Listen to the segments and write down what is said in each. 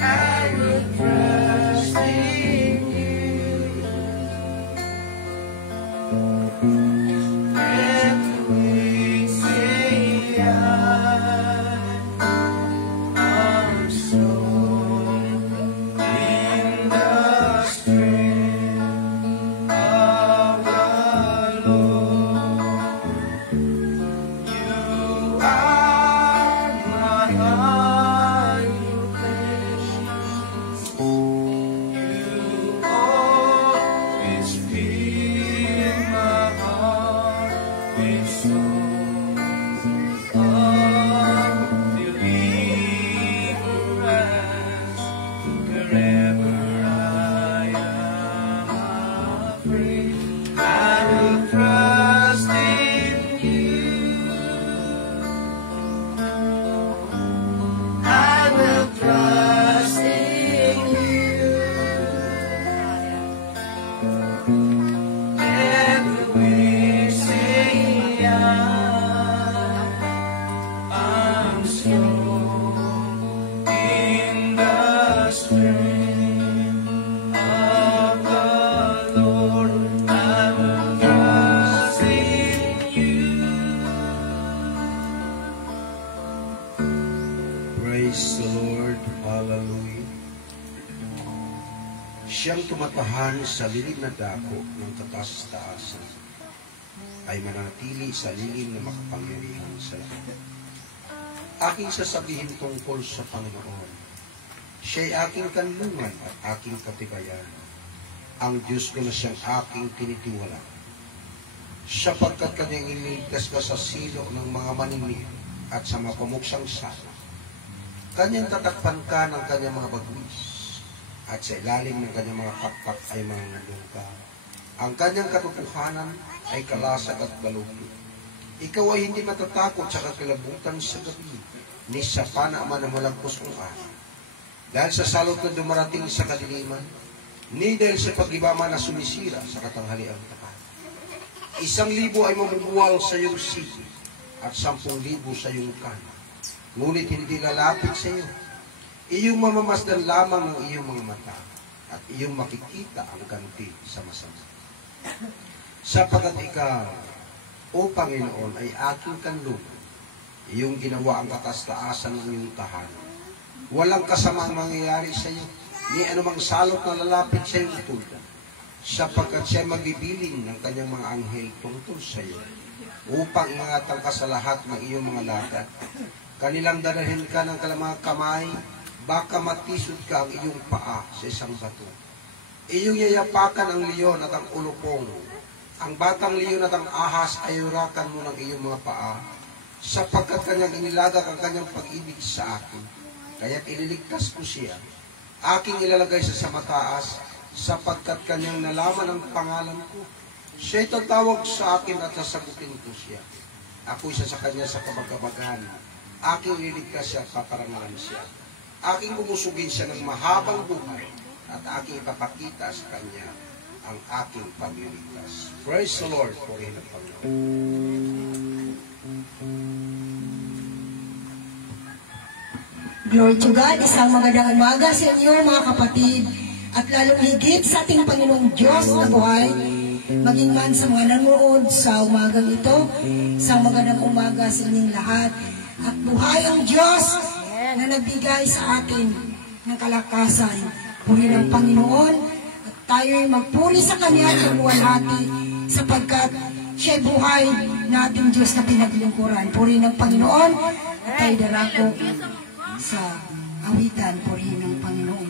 I will trust in you. When the weak say I'm strong in the strength of the Lord. You are my hiding place. You always fill my heart with songs of deliverance. Wherever I am afraid, I will trust in you. I will trust in you. Every weak say I'm strong in the strength of the Lord. I will trust in you. Praise the Lord. Hallelujah. Siyang tumatahan sa lilim na dako ng kataas-taasan ay manatili sa lilim na makapangyarihan sa lahat. Aking sasabihin tungkol sa Panginoon. Siya'y aking kanlungan at aking katibayan. Ang Diyos ko na siyang aking tinitiwala. Sapagkat kanyang iniligtas ka sa silo ng mga maningil at sa mapamuksang sala. Kanyang tatakpan ka ng kanyang mga bagwis, at sa ilalim ng kanyang mga pakpak ay mananalong ka. Ang kanyang katotohanan ay kalasag at baluktot. Ikaw ay hindi matatakot sa kakilabutan sa gabi, ni sa panaaman na malagpos kong araw. Dahil sa salot na dumarating sa kadiliman, ni dahil sa pag-ibama na sumisira sa katanghaliang tapat. 1,000 ay mabubuwal sa iyong sisi, at 10,000 sa iyong kanan. Ngunit hindi lalapit sa iyo. Iyong mamamasdan lamang ng iyong mga mata at iyong makikita ang ganti sa masama. Sapagkat ikaw, O Panginoon, ay aking kanlungan. Iyong ginawa ang katastaasan ng iyong tahanan. Walang kasamang mangyayari sa iyo, ni anumang salot na lalapit sa iyong tulad. Sapagkat siya magbibiling ng kanyang mga anghel tungkol sa iyo, upang ingatan ka sa lahat ng iyong mga lakad. Kanilang dalahin ka ng kalamang kamay, baka matisod ka ang iyong paa sa isang bato. Iyong yayapakan ang leon at ang ulupong. Ang batang leon at ang ahas ay urakan mo ng iyong mga paa, sapagkat kanyang inilagak ang kanyang pag-ibig sa akin. Kaya't ililigtas ko siya. Aking ilalagay sa mataas, sapagkat kanyang nalaman ang pangalan ko. Siya'y tatawag sa akin at sasagutin ko siya. Ako isa sa kanya sa kabagabagan. Aking liligtas siya at paparangalan siya. Aking umusugin siya ng mahabang buhay at aking ipapakita sa kanya ang aking pagliligtas. Praise the Lord, purihin ang Panginoon. Glory to God. Isang magandang umaga sa inyo mga kapatid, at lalong higit sa ating Panginoong Diyos na buhay, maging man sa mga nanonood sa umagang ito. Isang magandang umaga sa inyong lahat. At buhay ang Diyos na nagbigay sa atin ng kalakasan. Purihin ang Panginoon at tayo'y magpuri sa Kanya at mamuwalhati sapagkat siya'y buhay na ating Diyos na pinaglingkuran. Purihin ang Panginoon at tayo darako sa awitan. Purihin ang Panginoon.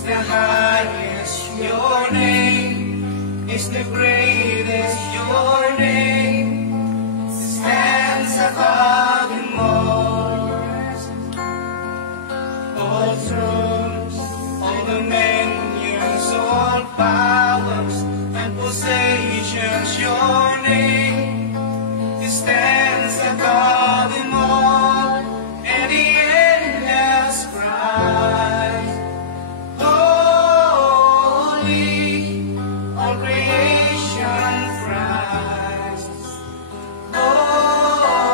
is the highest, your name is the greatest, your name stands above them all thrones, all dominions, all powers and possessions, your name stands above them all, and the angels cry, holy, all creation cries, holy,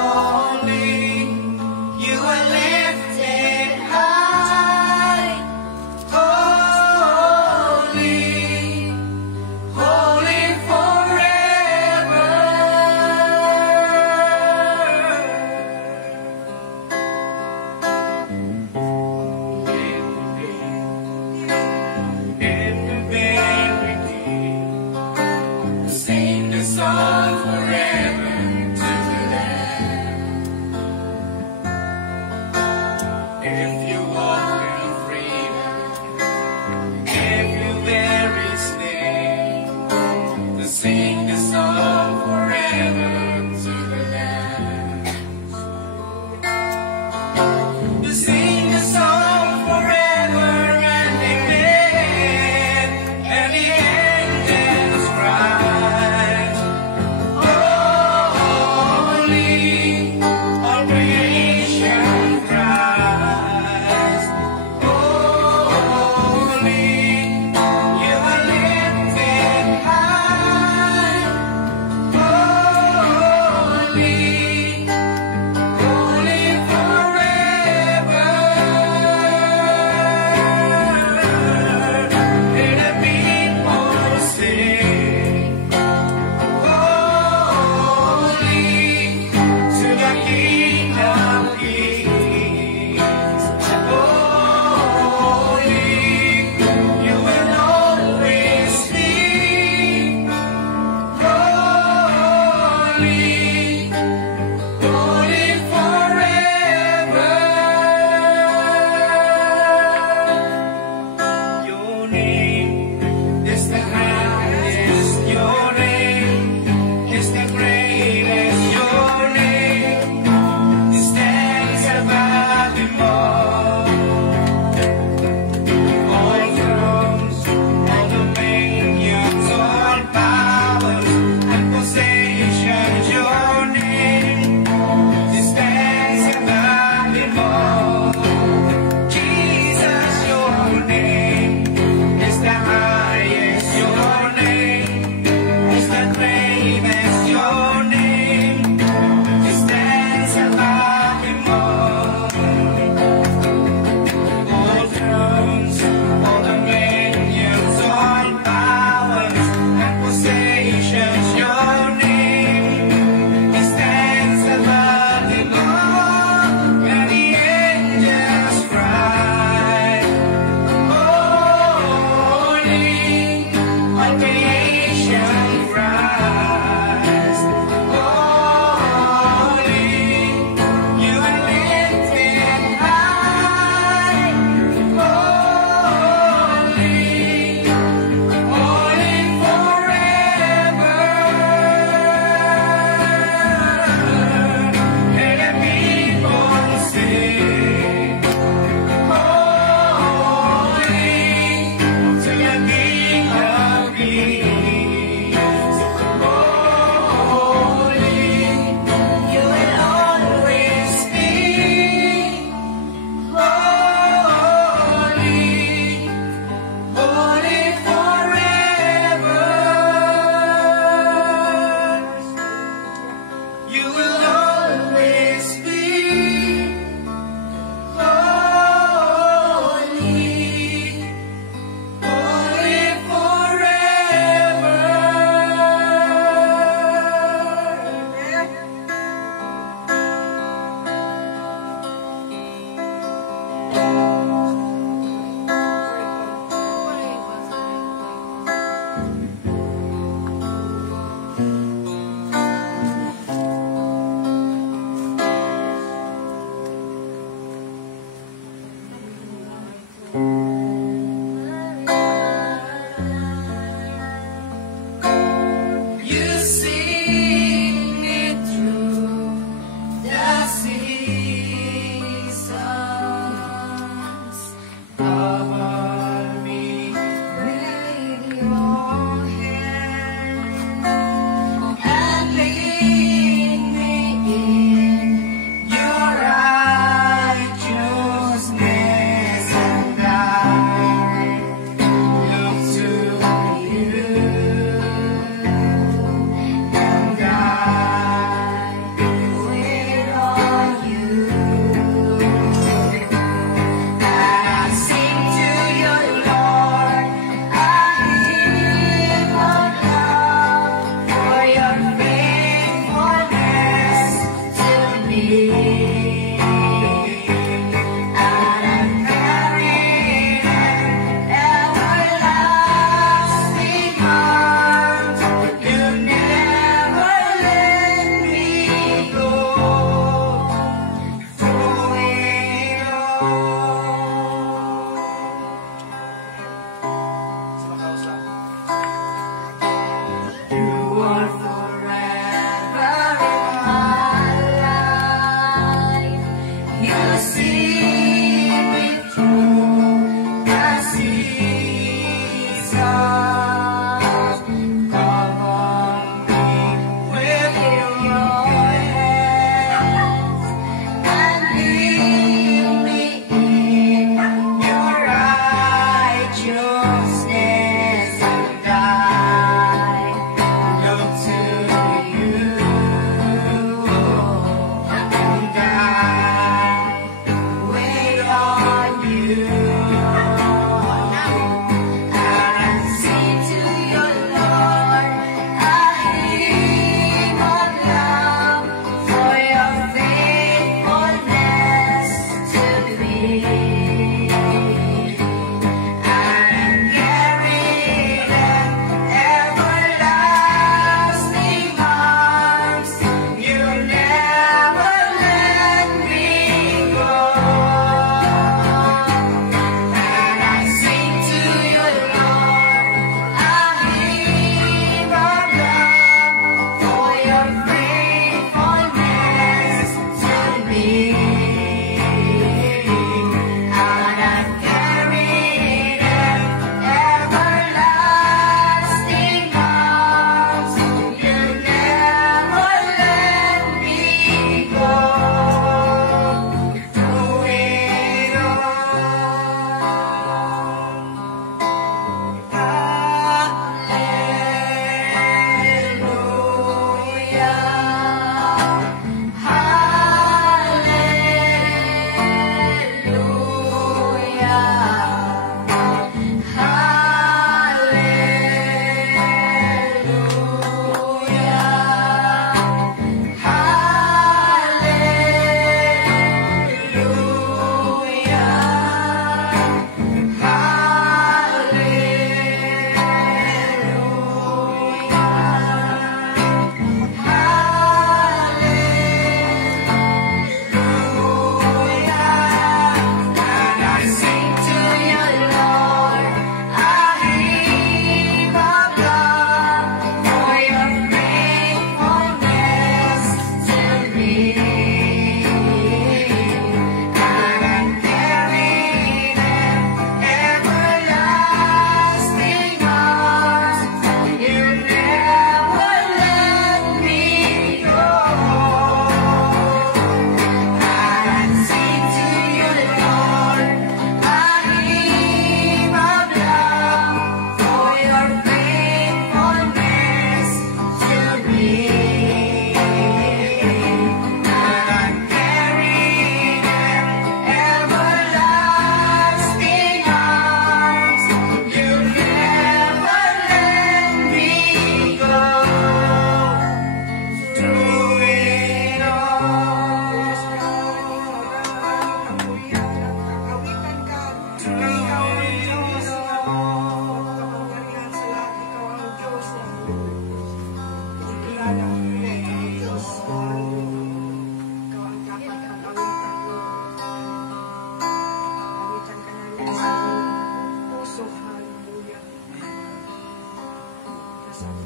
Purihin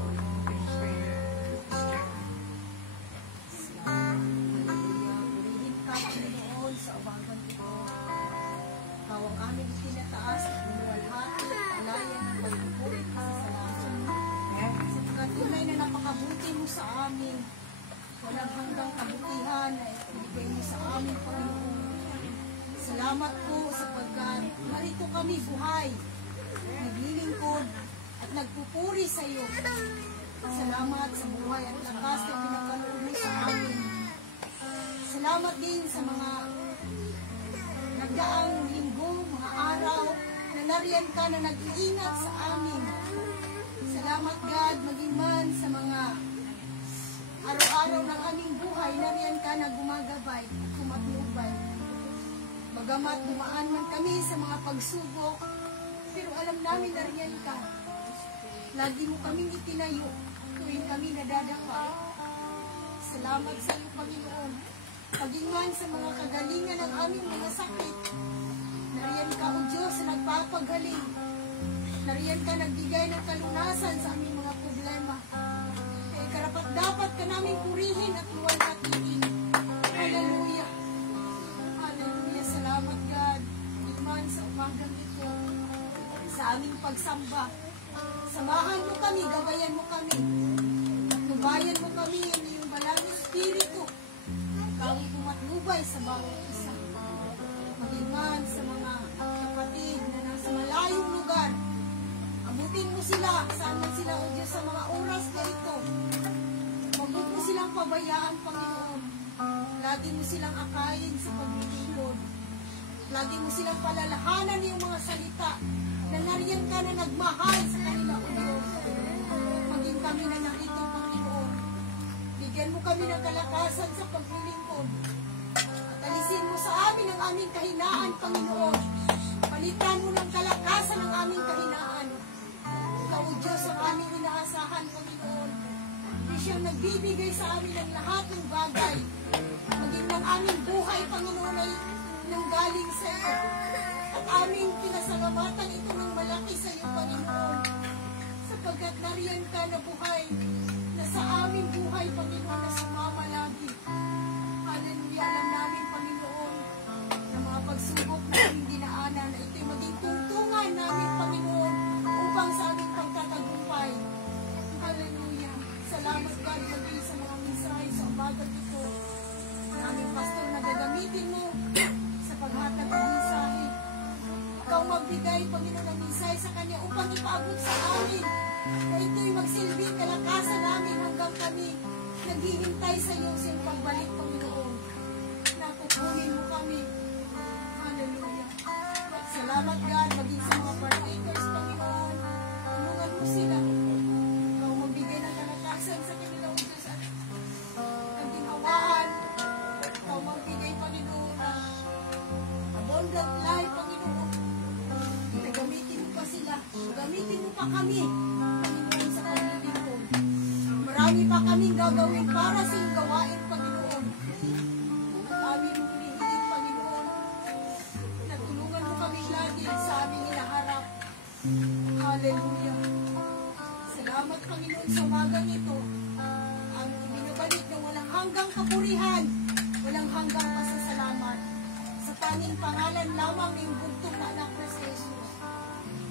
ka, Panginoon, sa umagang ito. Ikaw ang aming itinataas at minuwalhati, alayan ng pagpupuri kasi sa lason. Sapagkat tunay na napakabuti mo sa amin. Walang hanggang kabutihan na ibigay mo sa amin, Panginoon. Salamat po sapagkat narito kami buhay, naglilingkod at nagpupuri sa iyo. Salamat sa buhay at lakas na pinagkaloob mo sa amin. Salamat din sa mga nagdaang linggo, mga araw na nariyan ka na nag-iingat sa amin. Salamat God, maging man sa mga araw-araw ng aming buhay, nariyan ka na gumagabay at kumatnubay. Bagamat dumaan man kami sa mga pagsubok, pero alam namin nariyan ka. Lagi mo kaming itinayo tuwing kami nadadapa. Salamat sa iyo, Panginoon. Paging man sa mga kagalingan ng aming mga sakit, nariyan ka, O Diyos, na nagpapagaling. Nariyan ka nagbigay ng kalunasan sa aming mga problema. Kaya karapat dapat ka namin purihin at luwalhatiin. Hallelujah. Hallelujah. Salamat, God. Iman sa umagang ito, sa aming pagsamba. Samahan mo kami, gabayan mo kami. At nubayan mo kami ng iyong balang Espiritu. Ikaw ang pumatnubay sa bawat isa. Mag-iman sa mga kapatid na nasa malayong lugar. Abutin mo sila, saan man sila, O Diyos, sa mga oras na ito. Huwag mo silang pabayaan, Panginoon. Lagi mo silang akayin sa paglilingkod. Lagi mo silang palalahanan yung mga salita na nariyan ka na nagmahal sa kanila, O Diyos. Maging kami na narito, Panginoon. Bigyan mo kami ng kalakasan sa paglilingkod. At alisin mo sa amin ang aming kahinaan, Panginoon. Palitan mo ng kalakasan ang aming kahinaan. Ikaw, O Diyos, ang aming inaasahan, Panginoon. Hindi siyang nagbibigay sa amin ng lahat ng bagay. Maging ng aming buhay, Panginoon, ay nanggaling sa iyo. At aming pinasalamatan ito ng malaki sa iyo, Panginoon. Sapagkat nariyan ka na buhay, na sa aming buhay, Panginoon, na sumama lagi. Hallelujah. Alam namin, Panginoon, na mga pagsubok na aming dinaanan, na ito'y maging tungtungan namin, Panginoon, upang sa aming pagtatagumpay. Hallelujah. Salamat, God, maging sa mga mensahe sa umagang ito. Ang aming pastor na gagamitin mo sa paghatag ng mensahe. Ikaw magbigay, Panginoon, ng mensahe sa kanya upang ipaabot sa amin na ito'y magsilbing kalakasan namin hanggang kami naghihintay sa iyo sa iyong pagbalik, Panginoon. Napupunin mo kami. Hallelujah. Salamat, God, maging sa mga partakers, Panginoon. Tulungan mo sila. Ikaw magbigay ng kalakasan sa kanila, O Diyos, at kaginhawaan. Ikaw magbigay, Panginoon, abundant life, Panginoon. Gamitin mo pa sila. Gamitin mo pa kami, Panginoon, sa paglilingkod. Marami pa kaming gagawin para sa iyong gawain, Panginoon. At amin mo hinihiling, Panginoon, na tulungan mo kami lagi sa aming inaharap. Hallelujah. Salamat, Panginoon, sa umagang ito. Ang ibinabalik na walang hanggang kapurihan, walang hanggang pasasalamat. Sa tanging pangalan lamang ng bugtong na anak na si Jesus.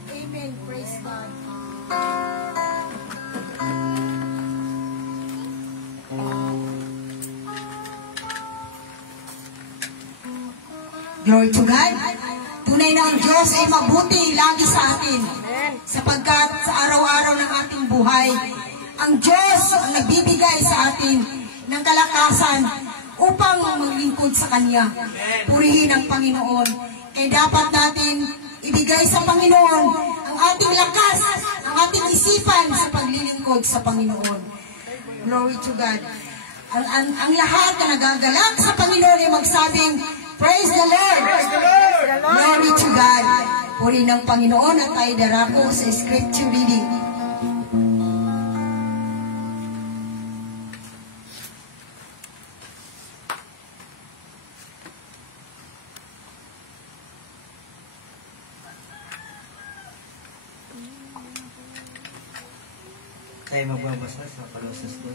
Amen. Praise God. Glory to God. Tunay na ang Diyos ay mabuti lagi sa atin. Sapagkat sa araw-araw ng ating buhay, ang Diyos ang nagbibigay sa atin ng kalakasan upang maglingkod sa Kanya. Purihin ang Panginoon. Kaya dapat natin ibigay sa Panginoon ang ating lakas, ang ating isipan sa paglilingkod sa Panginoon. Glory to God. Ang lahat na nagagalak sa Panginoon ay magsabing, Praise the Lord! Glory to God! Puri ng Panginoon at tayo darako sa scripture reading. Tayo magbabasa sa Colossus 2.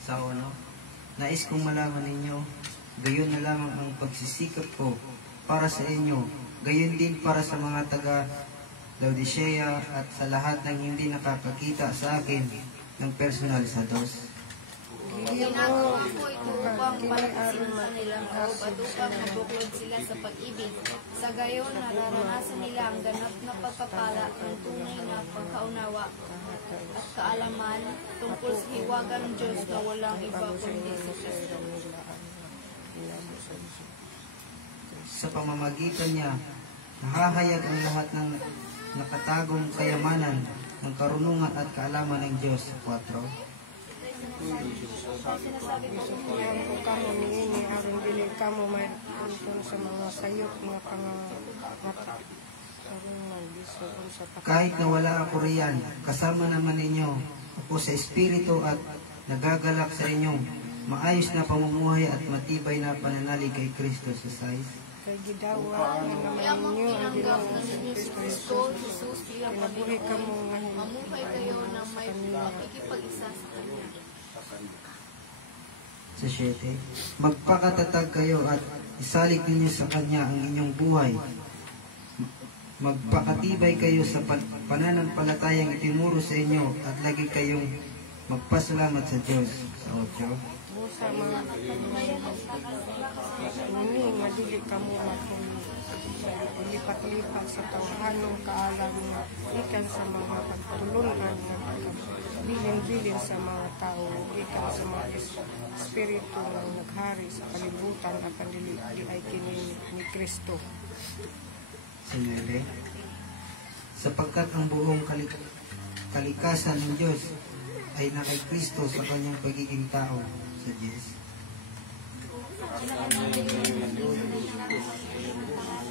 Sa uno, nais kong malaman ninyo, gayon na lamang ang pagsisikap ko para sa inyo, gayon din para sa mga taga Laodicea at sa lahat ng hindi nakakakita sa akin ng personal sa Diyos. Ginagawa ko ito upang palakasin sa nilang loob at upang mabuklod sila sa pag-ibig. Sa gayon, nararanasan nila ang ganap na pagpapala ng tunay na pagkaunawa at kaalaman tungkol sa hiwaga ng Diyos na walang iba kundi si Kristo. Sa pamamagitan niya, nahahayag ang lahat ng nakatagong kayamanan ng karunungan at kaalaman ng Diyos. 4. Yan ko kamo niini aron dili kamo may puntun sa mga sayop mga pangangata. Kahit na wala ako riyan, kasama naman ninyo ako sa Espiritu at nagagalak sa inyong maayos na pamumuhay at matibay na pananalig kay Kristo sa sais. Kay gidawa nga naman ninyo ang Tinanggap na Ginoo ninyo si Kristo, Jesus bilang kinabuhi kamo Panginoon. nga Mamuhay kayo ng may pakikipag-isa sa Kanya. Sa 7, magpakatatag kayo at isalig ninyo sa Kanya ang inyong buhay. Magpakatibay kayo sa pananampalatayang itinuro sa inyo at lagi kayong magpasalamat sa Diyos. Sa 8, busa mga nini nga dili kamo lipat-lipat sa tawhanong kaalam nga ikan sa mga pagtulunan nga bilin-bilin sa mga tao ikan sa mga espiritu nga naghari sa kalibutan apan dili ay kini ni Kristo. sa 9, sapagkat ang buong kalikasan ng Diyos ay na kay Kristo sa kanyang pagiging tao. Sa 10,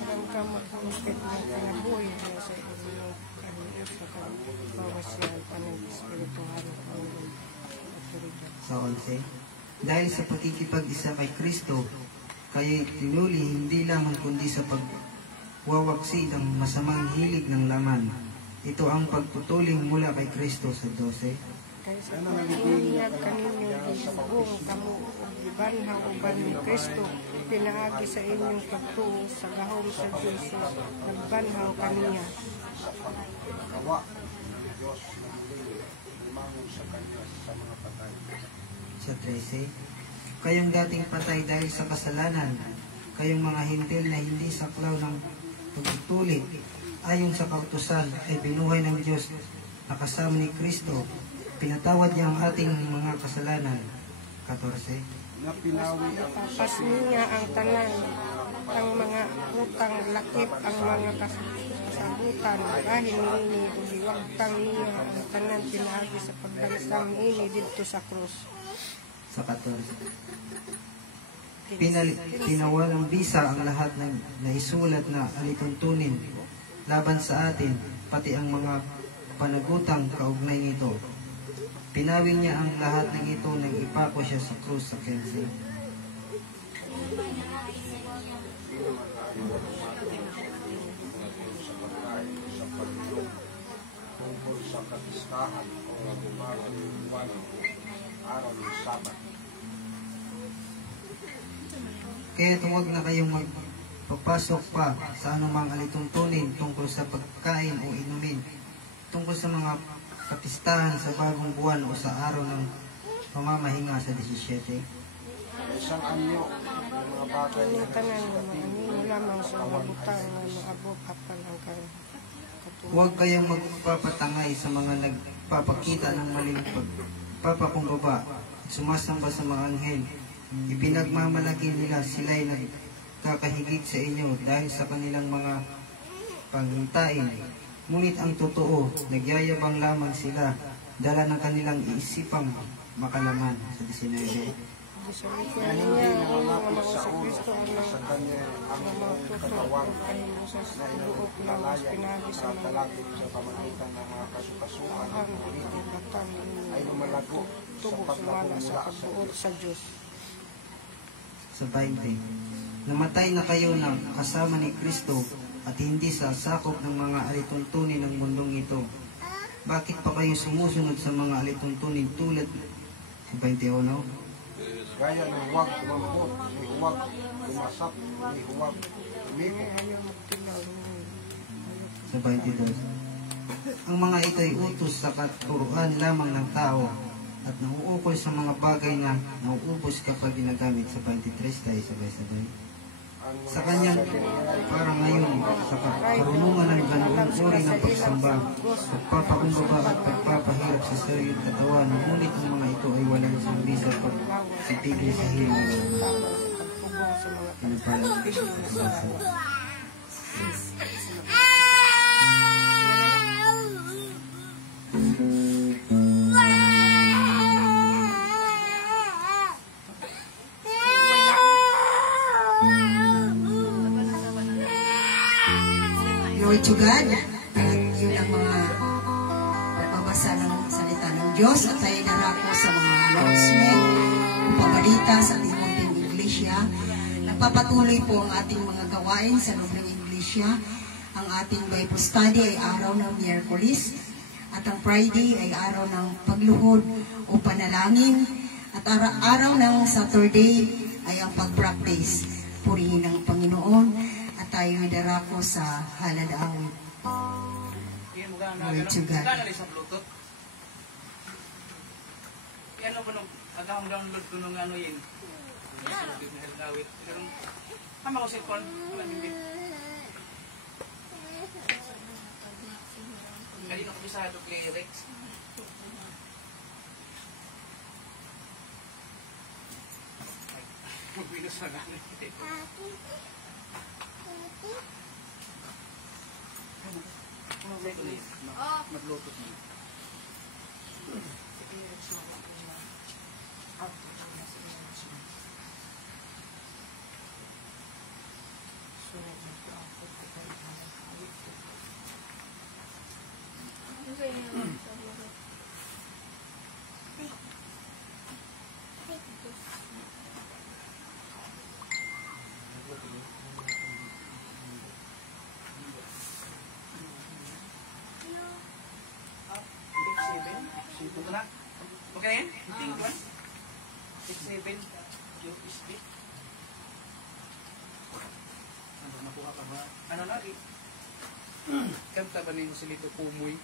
Ang kamakangkit ng kanabuhi na sa inyong kahilig sa kabawasyan pa ng espirituhan ng otoridad. sa 11, dahil sa pakikipag-isa kay Kristo, kayo'y tinuli hindi lamang kundi sa pagwawaksi ng masamang hilig ng laman. Ito ang pagtutuling mula kay Kristo. Sa 12, Kaya sa paghinihiyag kaninyo gisubong kamo banhaw uban ni Kristo, pinaagi sa inyong pagtuo sa gahom sa Diyos nagbanhaw kaniya. Gawa ng Diyos na muli lumangon sa Kanya sa mga patay. sa 13, kayong dating patay dahil sa kasalanan, kayong mga hintil na hindi saklaw ng pagtutulig, ayon sa kautusan ay binuhay ng Diyos na kasama ni Kristo, pinatawad niya ang ating mga kasalanan. 14, Na pinawi ang Papas niya ang tanan, ang mga utang lakip, ang mga kasagutan, dahil niini uliwagtang niya ang tanan pinaagi sa pagdagsang ini dito sa krus. sa 14, pinawalang bisa ang lahat ng naisulat na alituntunin laban sa atin, pati ang mga panagutang kaugnay nito. Pinawin niya ang lahat ng ito nang ipako siya sa krus sa 15. tungkol sa katistahan o gumawa ng buwan araw ng Sabat. Kaya huwag na kayong magpapasok pa sa anumang alituntunin tungkol sa pagkain o inumin, tungkol sa mga katistahan sa bagong buwan o sa araw ng pamamahinga sa 17. Isang anyo ng mga bagay Kanya na tanan nga maanino lamang sa mga butang nga maabot apan ang katuwa. Huwag kayong magpapatangay sa mga nagpapakita ng maling pagpapakumbaba at sumasamba sa mga anghel. Ipinagmamalaki nila sila'y nagkakahigit sa inyo dahil sa kanilang mga paghintain. Ngunit ang totoo, nagyayabang lamang sila dala ng kanilang iisipang makalaman. Sa 19, Gisalikan niya ang mga sa Kristo ang mga tutok kahilusan sa luop na mas pinabi sa mga pamagitan ng mga kasukasuan ang batan ay lumalago tubog sumala sa pagbuot sa Diyos. Sa 20. Namatay na kayo na kasama ni Kristo at hindi sa sakop ng mga alituntunin ng mundong ito. Bakit pa kayo sumusunod sa mga alituntunin tulad sa 21? Gaya ng huwag tumambot, ni huwag tumasap, ni huwag tumiko. Sa 22. Ang mga ito ay utos sa katuruan lamang ng tao at nauukol sa mga bagay na nauubos kapag ginagamit. Sa 23 tayo sabay-sabay. Sa kanya, para ngayon, sa karunungan ng ganoong uri ng pagsamba, pagpapakumbaba at pagpapahirap sa sarili at katawan, ngunit ang mga ito ay walang sambi sa pagsitigil sa hiling. Glory to God. At yun ang mga pagbabasa ng salita ng Diyos. At tayo narako sa mga announcement, pabalita sa ating munting iglesia. Nagpapatuloy po ang ating mga gawain sa loob ng iglesia. Ang ating Bible study ay araw ng Miyerkules. At ang Friday ay araw ng pagluhod o panalangin. At araw ng Saturday ay ang pag-practice. Purihin ng Panginoon. Tayo ay darako sa halal-awit. Glory to God. Sa Bluetooth. Yan ako nung, download ko nung ano yun. Halal-awit. Pero, tama ko si Con. Kanino ko bisa ito lyrics. Magbinos na gano'n. Magluto niyo. Ito na. Okay yan? Tingin ko. 6-7. USB. Ano, nakuha ka ba? Ano lagi? Kanta ba na yung silito kumoy?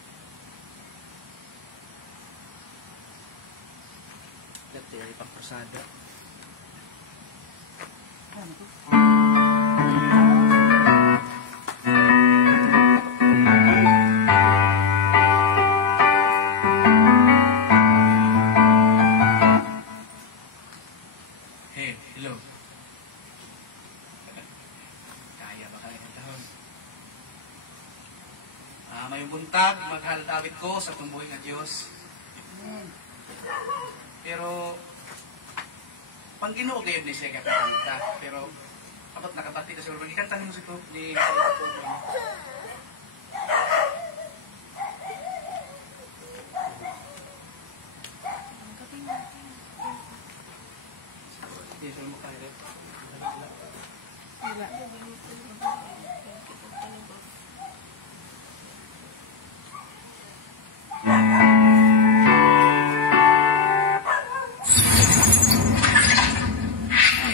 Dati ay pangprasada. Ano to? Mayong buntag, maghalad-awit ko sa tumbuhin ng Diyos. Pero, pang Ginoo gayon ni siya kakanta. Pero, abot nakabati na siguro. Magkikanta ni musiko ni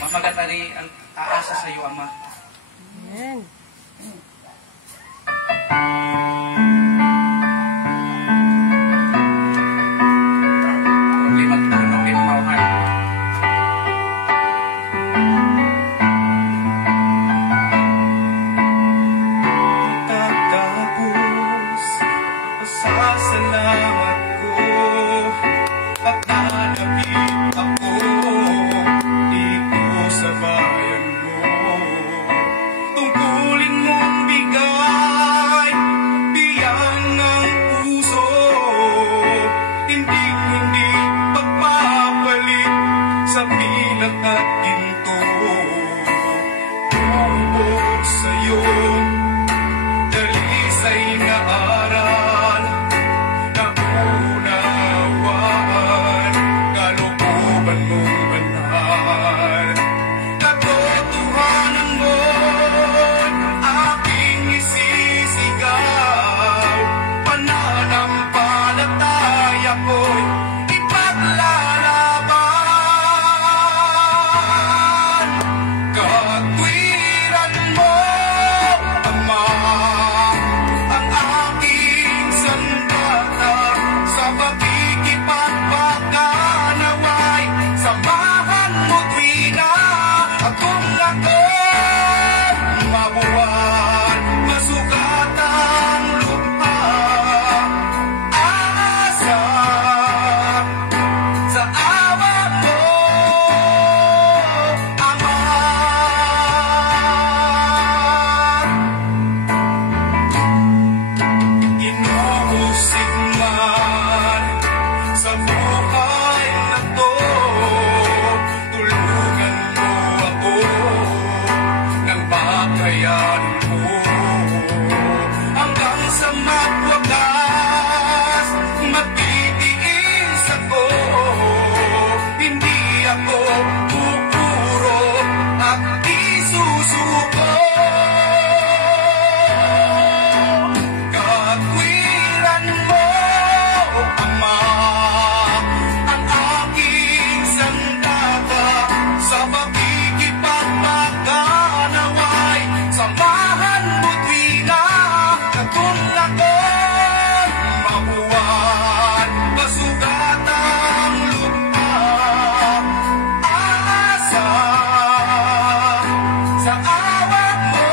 Mamagatari ang aasa sa iyo, Ama. Amen. Huwag magtulog kayo mauhan. bayan ko hanggang sa magwakas. Magtitiis ako, hindi ako kukuro at isusuko. Katwiran mo, Ama, ang aking sandata sa pakikipagmaganaway. Samahan mo't wina katulakon, mabuwan, masugatang lupa. Aasa sa awat mo,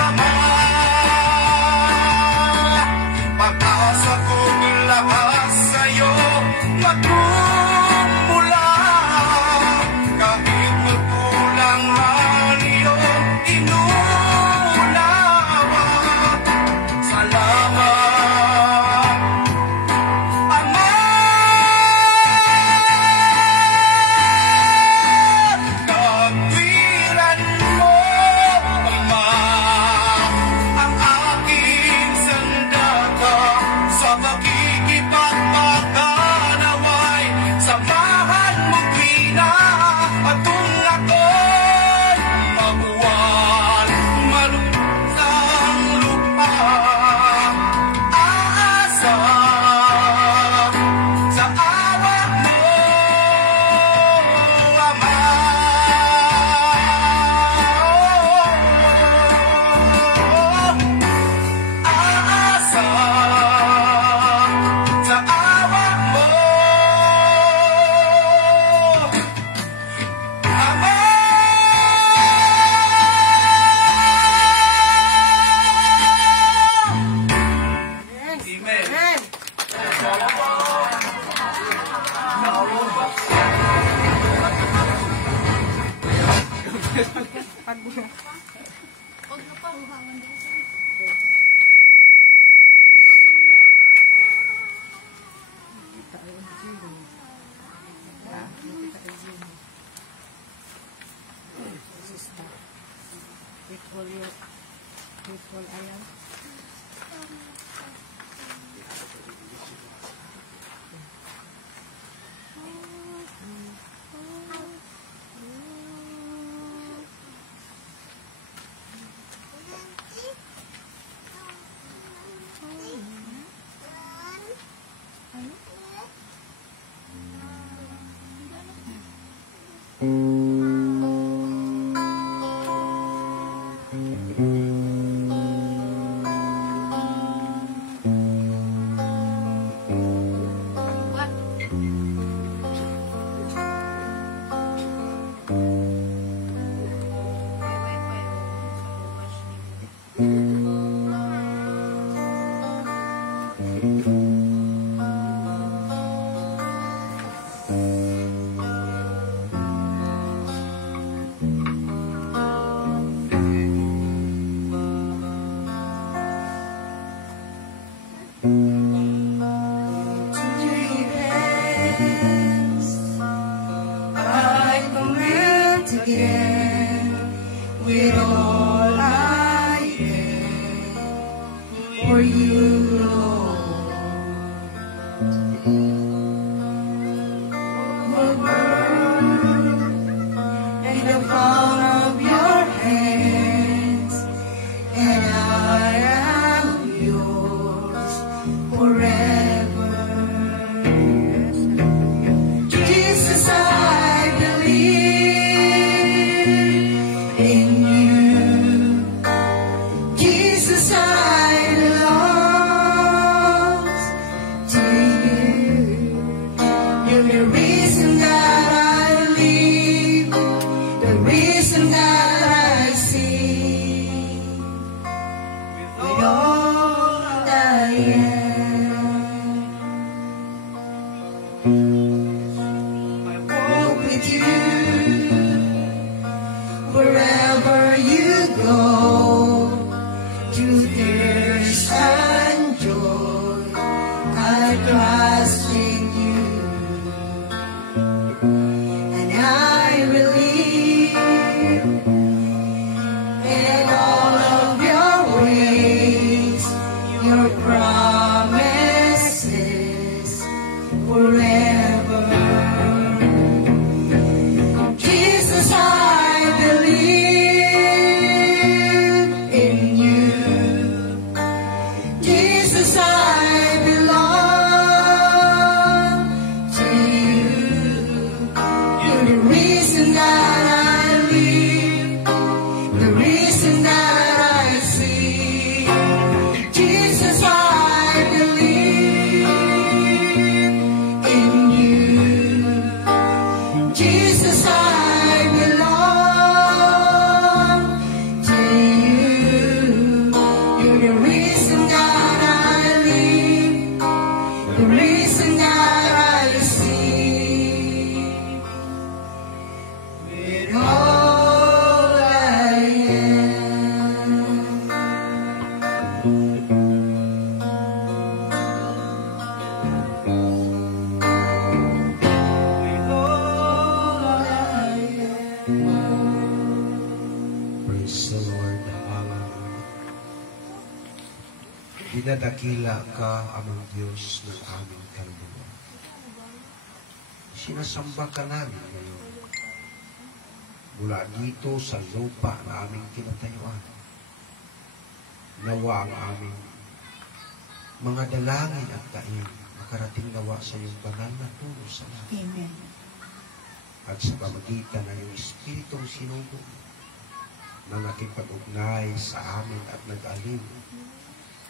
Ama. Pag-asa ko'y lakas sa'yo magmumula. Kahit magkulang man iyong inuunawa. Salamat, Ama. Katwiran mo, Ama, ang aking sandata sa pakikipagmaganaway. Samahan mo't wina at tungakon, mabuwan, malutang lupa. Aasa sa awat mo, Ama. Aasa sa awat mo, Ama. Amen. Huwag na pa, huhangan din sa Bluetooth ba? What? May wifi sa bukas niyo. I commit again with all I am for you, Lord. My word in the palm of your hands, and I am yours forever. Jesus, I believe in you. Jesus, I belong to you. You're the reason that I live, the reason that I sing, with all I am. I walk with you wherever you go, to thirst and joy. I trust in you, and I believe in all of your ways, your promises forever. Jesus, I believe in you. Jesus, I belong to you. You're the reason that I live, the reason that I see. Jesus, I believe in you. Jesus, I belong to you. You're the reason that I live, the reason that I see. With all I am. With all I am. Praise the Lord. Hallelujah. Dinadakila ka, amang Diyos ng aming kaluluwa. Sinasamba ka namin ngayon. Mula dito sa lupa na aming tinatayuan. Nawa ang aming mga dalangin at kain makarating nawa sa iyong banal na turo sa langit. Amen. At sa pamagitan ng iyong Espiritong sinugo na nakipag-ugnay sa amin at nag-alim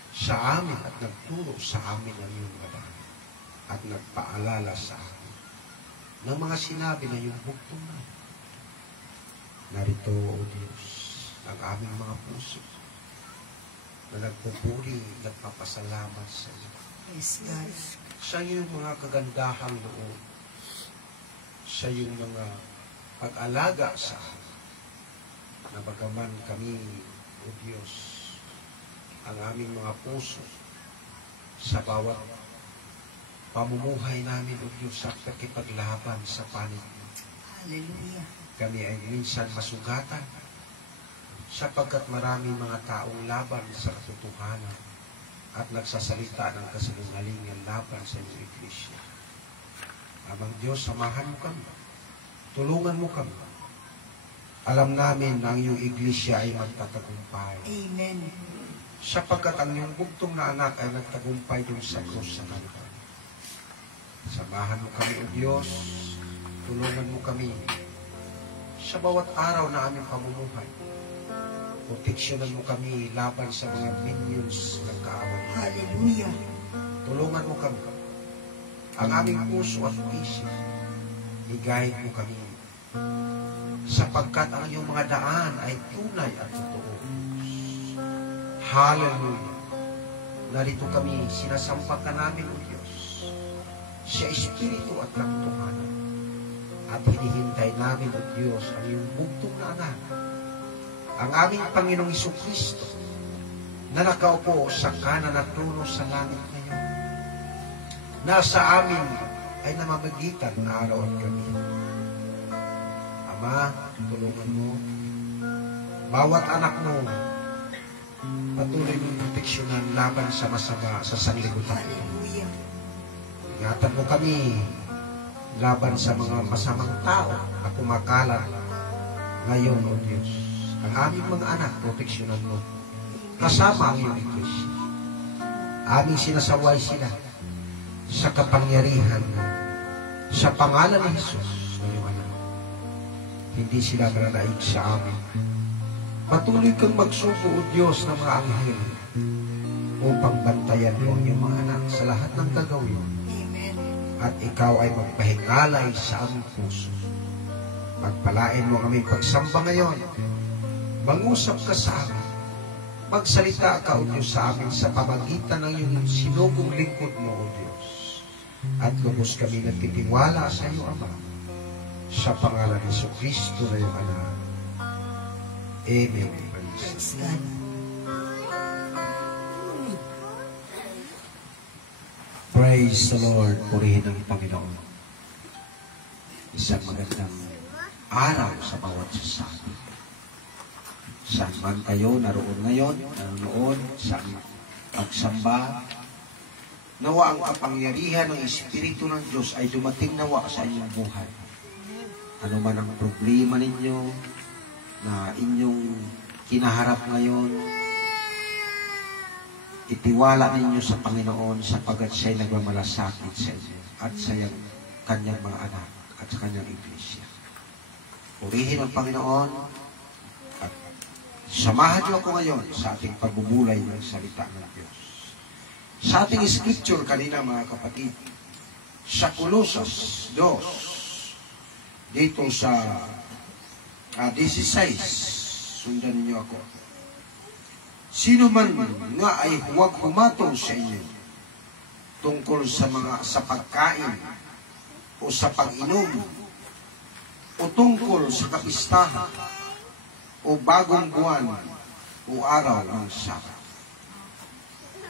sa amin at nagturo sa amin ang iyong mga banal at nagpaalala sa amin ng mga sinabi na iyong bugtong na. Narito, O Diyos, ang aming mga puso na nagpupuri, nagpapasalamat sa iyo. Yes, God. Sa iyong mga kagandahang loob, sa iyong mga pag-alaga sa amin, na bagaman kami, O Diyos, ang aming mga puso sa bawat pamumuhay namin, O Diyos, sa pagkipaglaban sa panig mo. Hallelujah. Kami ay minsan masugatan sapagkat maraming mga taong laban sa katotohanan at nagsasalita ng kasinungalingan laban sa iyong iglesia. Amang Diyos, samahan mo kami. Tulungan mo kami. Alam namin na ang iyong iglesia ay magtatagumpay. Amen. Sapagkat ang iyong bugtong na anak ay nagtagumpay dun sa krus sa Kalbaryo. Samahan mo kami, O Diyos. Tulungan mo kami sa bawat araw na aming pamumuhay. Proteksyonan mo kami laban sa mga minions ng kaaway. Hallelujah. Tulungan mo kami. Ang aming puso at isip, i-guide mo kami. Sapagkat ang iyong mga daan ay tunay at totoo. Hallelujah. Narito kami, sinasamba ka namin, O Diyos, sa Espiritu at katotohanan. At hinihintay namin, O Diyos, ang iyong bugtong na anak, ang aming Panginoong Jesucristo, na nakaupo sa kanan at trono sa langit ngayon. Nasa amin ay namamagitan araw at gabi. Ama, tulungan mo. Bawat anak mo, patuloy mong proteksyonan laban sa masama sa sanlibutan. Hallelujah. Ingatan mo kami laban sa mga masamang tao na kumakalat ngayon, O Diyos. Ang aming mga anak, proteksyonan mo. Kasama ang iyong iglesia. Aming sinasaway sila sa kapangyarihan mo. Sa pangalan ni Jesus, na iyong anak. Hindi sila mananaig sa amin. Patuloy kang magsugo, O Diyos, ng mga anghel upang bantayan mo ang iyong mga anak sa lahat ng gagawin. At ikaw ay magpahingalay sa aming puso. Pagpalain mo ang aming pagsamba ngayon. Mangusap ka sa amin. Magsalita ka, O Diyos, sa amin sa pamagitan ng iyong sinugong lingkod mo, O Diyos. At lubos kami nagtitiwala sa iyo, Ama, sa pangalan ni Jesucristo na iyong anak. Amen. Praise God. Praise the Lord. Purihin ang Panginoon. Isang magandang araw sa bawat sasabi. Saan man kayo naroon ngayon, nanonood sa pagsamba, nawa ang kapangyarihan ng Espiritu ng Diyos ay dumating nawa sa inyong buhay. Ano man ang problema ninyo na inyong kinaharap ngayon, itiwala ninyo sa Panginoon sapagkat siya'y nagmamalasakit sa inyo at sa kanyang mga anak at sa kanyang iglesia. Purihin ang Panginoon at samahan niyo ako ngayon sa ating pagbubulay ng salita ng Diyos. Sa ating scripture kanina, mga kapatid, sa Colosas 2, dito sa 16, sundan niyo ako. Sino man nga ay huwag humatol sa inyo tungkol sa pagkain o sa pag-inom o tungkol sa kapistahan o bagong buwan o araw ng Sabat,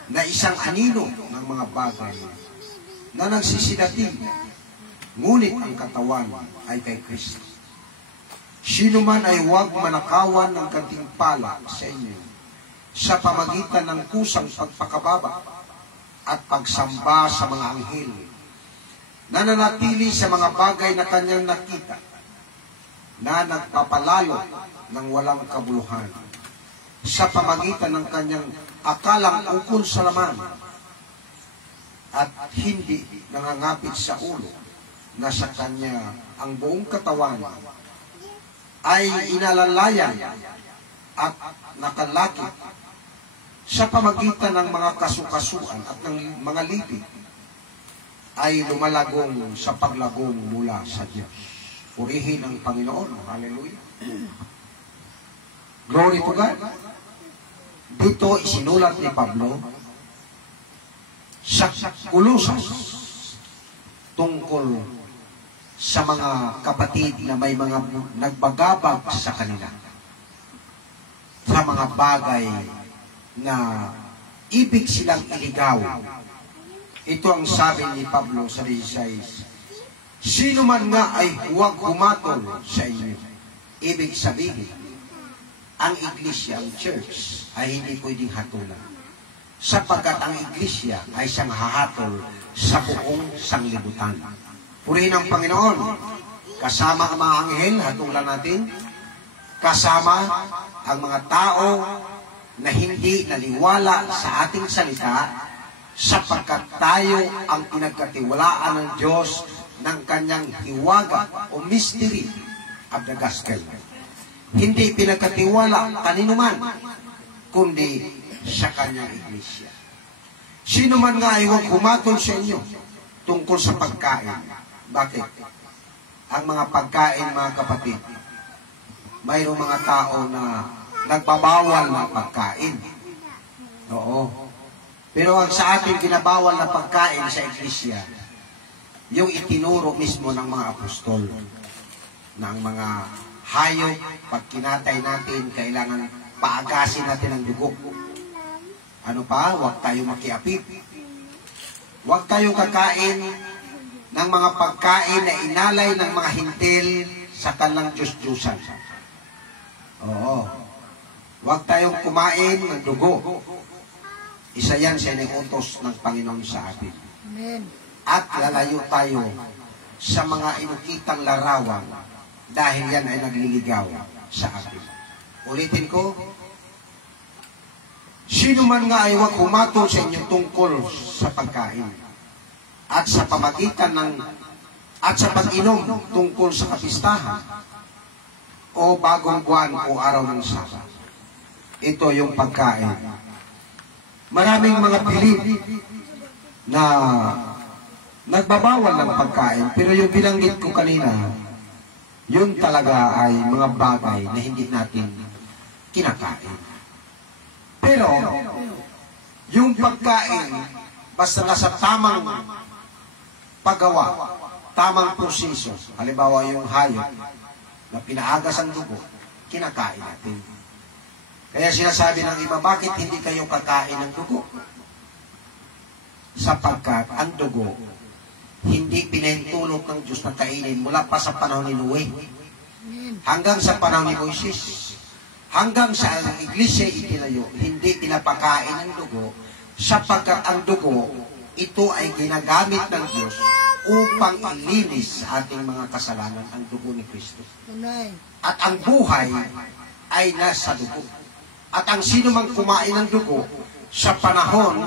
na isang anino ng mga bagay na nagsisidating, ngunit ang katawan ay kay Kristo. Sino man ay huwag manakawan ng gantimpala sa inyo sa pamagitan ng kusang pagpakababa at pagsamba sa mga anghel, nananatili sa mga bagay na kanyang nakita, na nagpapalalo ng walang kabuluhan sa pamagitan ng kanyang akalang ukol sa laman at hindi nangangapit sa ulo, na sa kanya ang buong katawan ay inalalayan at nakalakip sa pamagitan ng mga kasukasuan at ng mga libig, ay lumalagong sa paglagong mula sa Diyos. Purihin ang Panginoon. Hallelujah. Glory to God. Dito isinulat ni Pablo sa Colosas tungkol sa mga kapatid na may mga nagbagabag sa kanila, sa mga bagay na ibig silang iligaw. Ito ang sabi ni Pablo sa 16, sino man nga ay huwag humatol sa inyo. Ibig sabihin, ang iglesia, ang church, ay hindi pwedeng hatulan, sapagkat ang iglesia ay siyang hahatol sa buong sanglibutan. Purihin ang Panginoon. Kasama ang mga anghel, hatulan natin. Kasama ang mga tao na hindi naniwala sa ating salita, sapagkat tayo ang pinagkatiwalaan ng Diyos ng kanyang hiwaga o mystery of the gospel. Hindi pinagkatiwala kanino man, kundi sa kanyang iglesia. Sino man nga ay huwag humatol sa inyo tungkol sa pagkain. Bakit? Ang mga pagkain, mga kapatid, mayroong mga tao na nagbabawal ng pagkain. Oo. Pero ang sa atin ginabawal na pagkain sa iglesia, yung itinuro mismo ng mga apostol, ng mga hayop, pag kinatay natin, kailangan paagasin natin ang dugo. Ano pa? Huwag tayong makiapit. Huwag tayong kakain ng mga pagkain na inalay ng mga hintil sa kanilang Diyos-Diyosan. Oo. Huwag tayong kumain ng dugo. Isa yan sa inuutos ng Panginoon sa atin. Amen. At lalayo tayo sa mga inukitang larawan dahil yan ay nagliligaw sa atin. Ulitin ko, sino man nga ay huwag humatol sa inyo tungkol sa pagkain at sa pamagitan ng at sa pag-inom tungkol sa kapistahan o bagong buwan o araw ng Sabat. Ito yung pagkain. Maraming mga bilib na nagbabawal ng pagkain, pero yung binanggit ko kanina, yun talaga ay mga bagay na hindi natin kinakain. Pero yung pagkain, basta nasa tamang paggawa, tamang proseso, halimbawa yung hayop na pinaagas ang dugo, kinakain natin. Kaya sinasabi ng iba, bakit hindi kayo kakain ng dugo? Sapagkat ang dugo, hindi pinahintulot ng Diyos na kainin mula pa sa panahon ni Noe hanggang sa panahon ni Moises. hanggang sa ang iglesia itinayo, hindi pinapakain ang dugo, sapagkat ang dugo, ito ay ginagamit ng Diyos upang ilinis sa ating mga kasalanan, ang dugo ni Kristo. At ang buhay ay nasa dugo. At ang sino mang kumain ng dugo sa panahon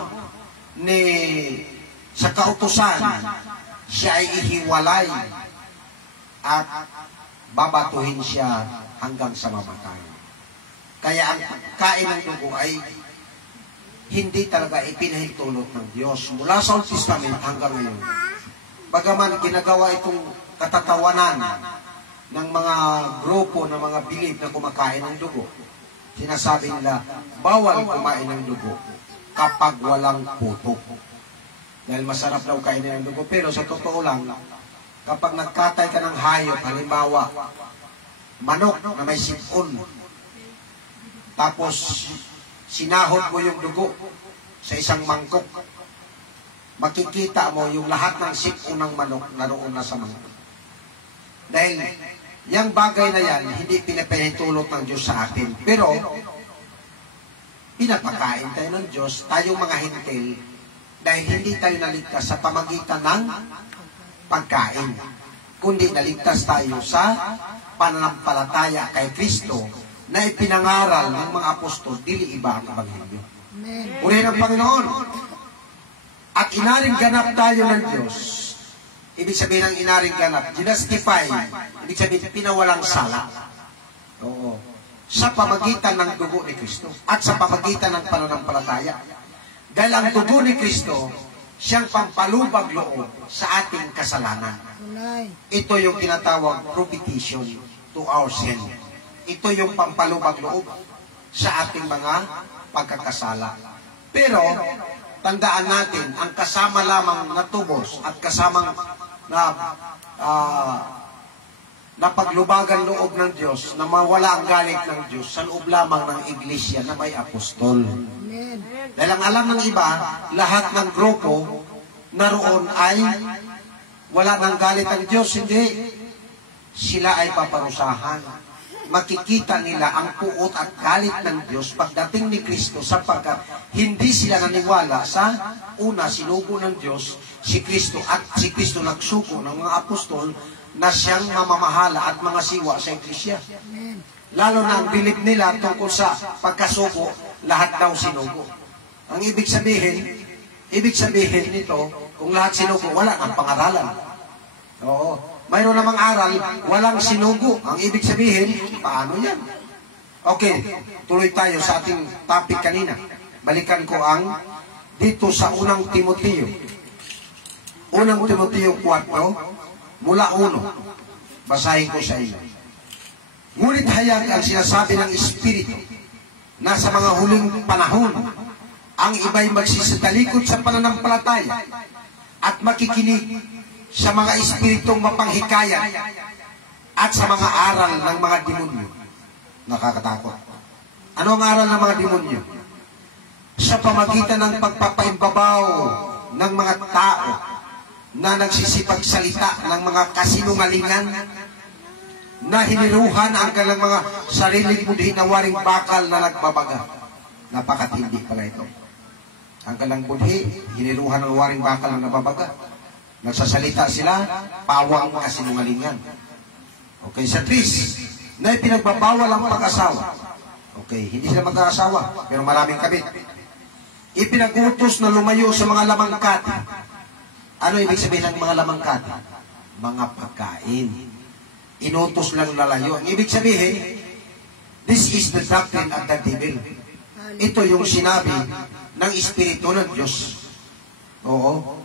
sa kautusan, siya ay ihiwalay at babatuhin siya hanggang sa mamatay. Kaya ang kain ng dugo ay hindi talaga ipinahintulot ng Diyos mula sa Old Testament hanggang ngayon. Bagaman ginagawa itong katatawanan ng mga grupo ng mga bilib na kumakain ng dugo, sinasabi nila, bawal kumain ng dugo kapag walang puto. Dahil masarap daw kainin ng dugo. Pero sa totoo lang, kapag nagkatay ka ng hayop, halimbawa, manok na may sipon, tapos sinahod mo yung dugo sa isang mangkok, makikita mo yung lahat ng sipon ng manok naroon na sa mangkok. Dahil yung bagay na yan, hindi pinapahintulot ng Diyos sa atin. Pero, pinapakain tayo ng Diyos, tayong mga hintil, dahil hindi tayo naligtas sa pamagitan ng pagkain, kundi naligtas tayo sa pananampalataya kay Kristo na ipinangaral ng mga apostol, dili iba ang Ebanghelyo. Purihin ang Panginoon. At inaring ganap tayo ng Diyos. Ibig sabihin ng inaring ganap, justify, ibig sabihin pinawalang sala. Oo. Sa pamagitan ng dugo ni Kristo at sa pamagitan ng pananampalataya. Dahil ang dugo ni Kristo, siyang pampalubag loob sa ating kasalanan. Ito yung tinatawag propitiation to our sin. Ito yung pampalubag loob sa ating mga pagkakasala. Pero, tandaan natin, ang kasama lamang na tubos at kasamang na paglubagan loob ng Diyos, na mawala ang galit ng Diyos sa loob lamang ng iglesia na may apostol. Dahil ang alam ng iba, lahat ng grupo naroon ay wala ng galit ang Diyos, hindi. Sila ay paparusahan. Makikita nila ang puot at galit ng Diyos pagdating ni Kristo, sapagkat hindi sila naniwala sa una sinugo ng Diyos si Kristo, at si Kristo nagsugo ng mga apostol na siyang mamamahala at mga siwa sa iglesia. Lalo na ang bilib nila tungkol sa pagkasugo, lahat daw sinugo. Ang ibig sabihin nito, kung lahat sinugo, wala nang pangaralan. Oo. Mayroon namang aral, walang sinugo. Ang ibig sabihin, paano yan? Okay, tuloy tayo sa ating topic kanina. Balikan ko ang dito sa unang Timoteo. Unang Timoteo 4, mula 1. Basahin ko sa inyo. Ngunit hayag ang sinasabi ng Espiritu na sa mga huling panahon, ang iba'y magsisatalikod sa pananampalataya at makikinig sa mga espiritong mapanghikayat at sa mga aral ng mga demonyo. Nakakatakot. Ano ang aral ng mga demonyo? Sa pamagitan ng pagpapaimbabaw ng mga tao na nagsisipagsalita ng mga kasinungalingan, na hiniruhan ang kanilang mga sariling budhi na waring bakal na nagbabaga. Napakatindi pala ito. Ang kanilang budhi, hiniruhan ng waring bakal na nagbabaga. Nagsasalita sila, pawang kasinungalingan. Okay, sa 3, na ipinagbabawal ang pag-asawa. Okay, hindi sila mag-aasawa, pero maraming kabit. Ipinag-utos na lumayo sa mga lamangkat. Ano ibig sabihin ng mga lamangkat? Mga pagkain. Inutos lang lalayo. Ang ibig sabihin, this is the doctrine of the devil. Ito yung sinabi ng Espiritu ng Diyos. Oo.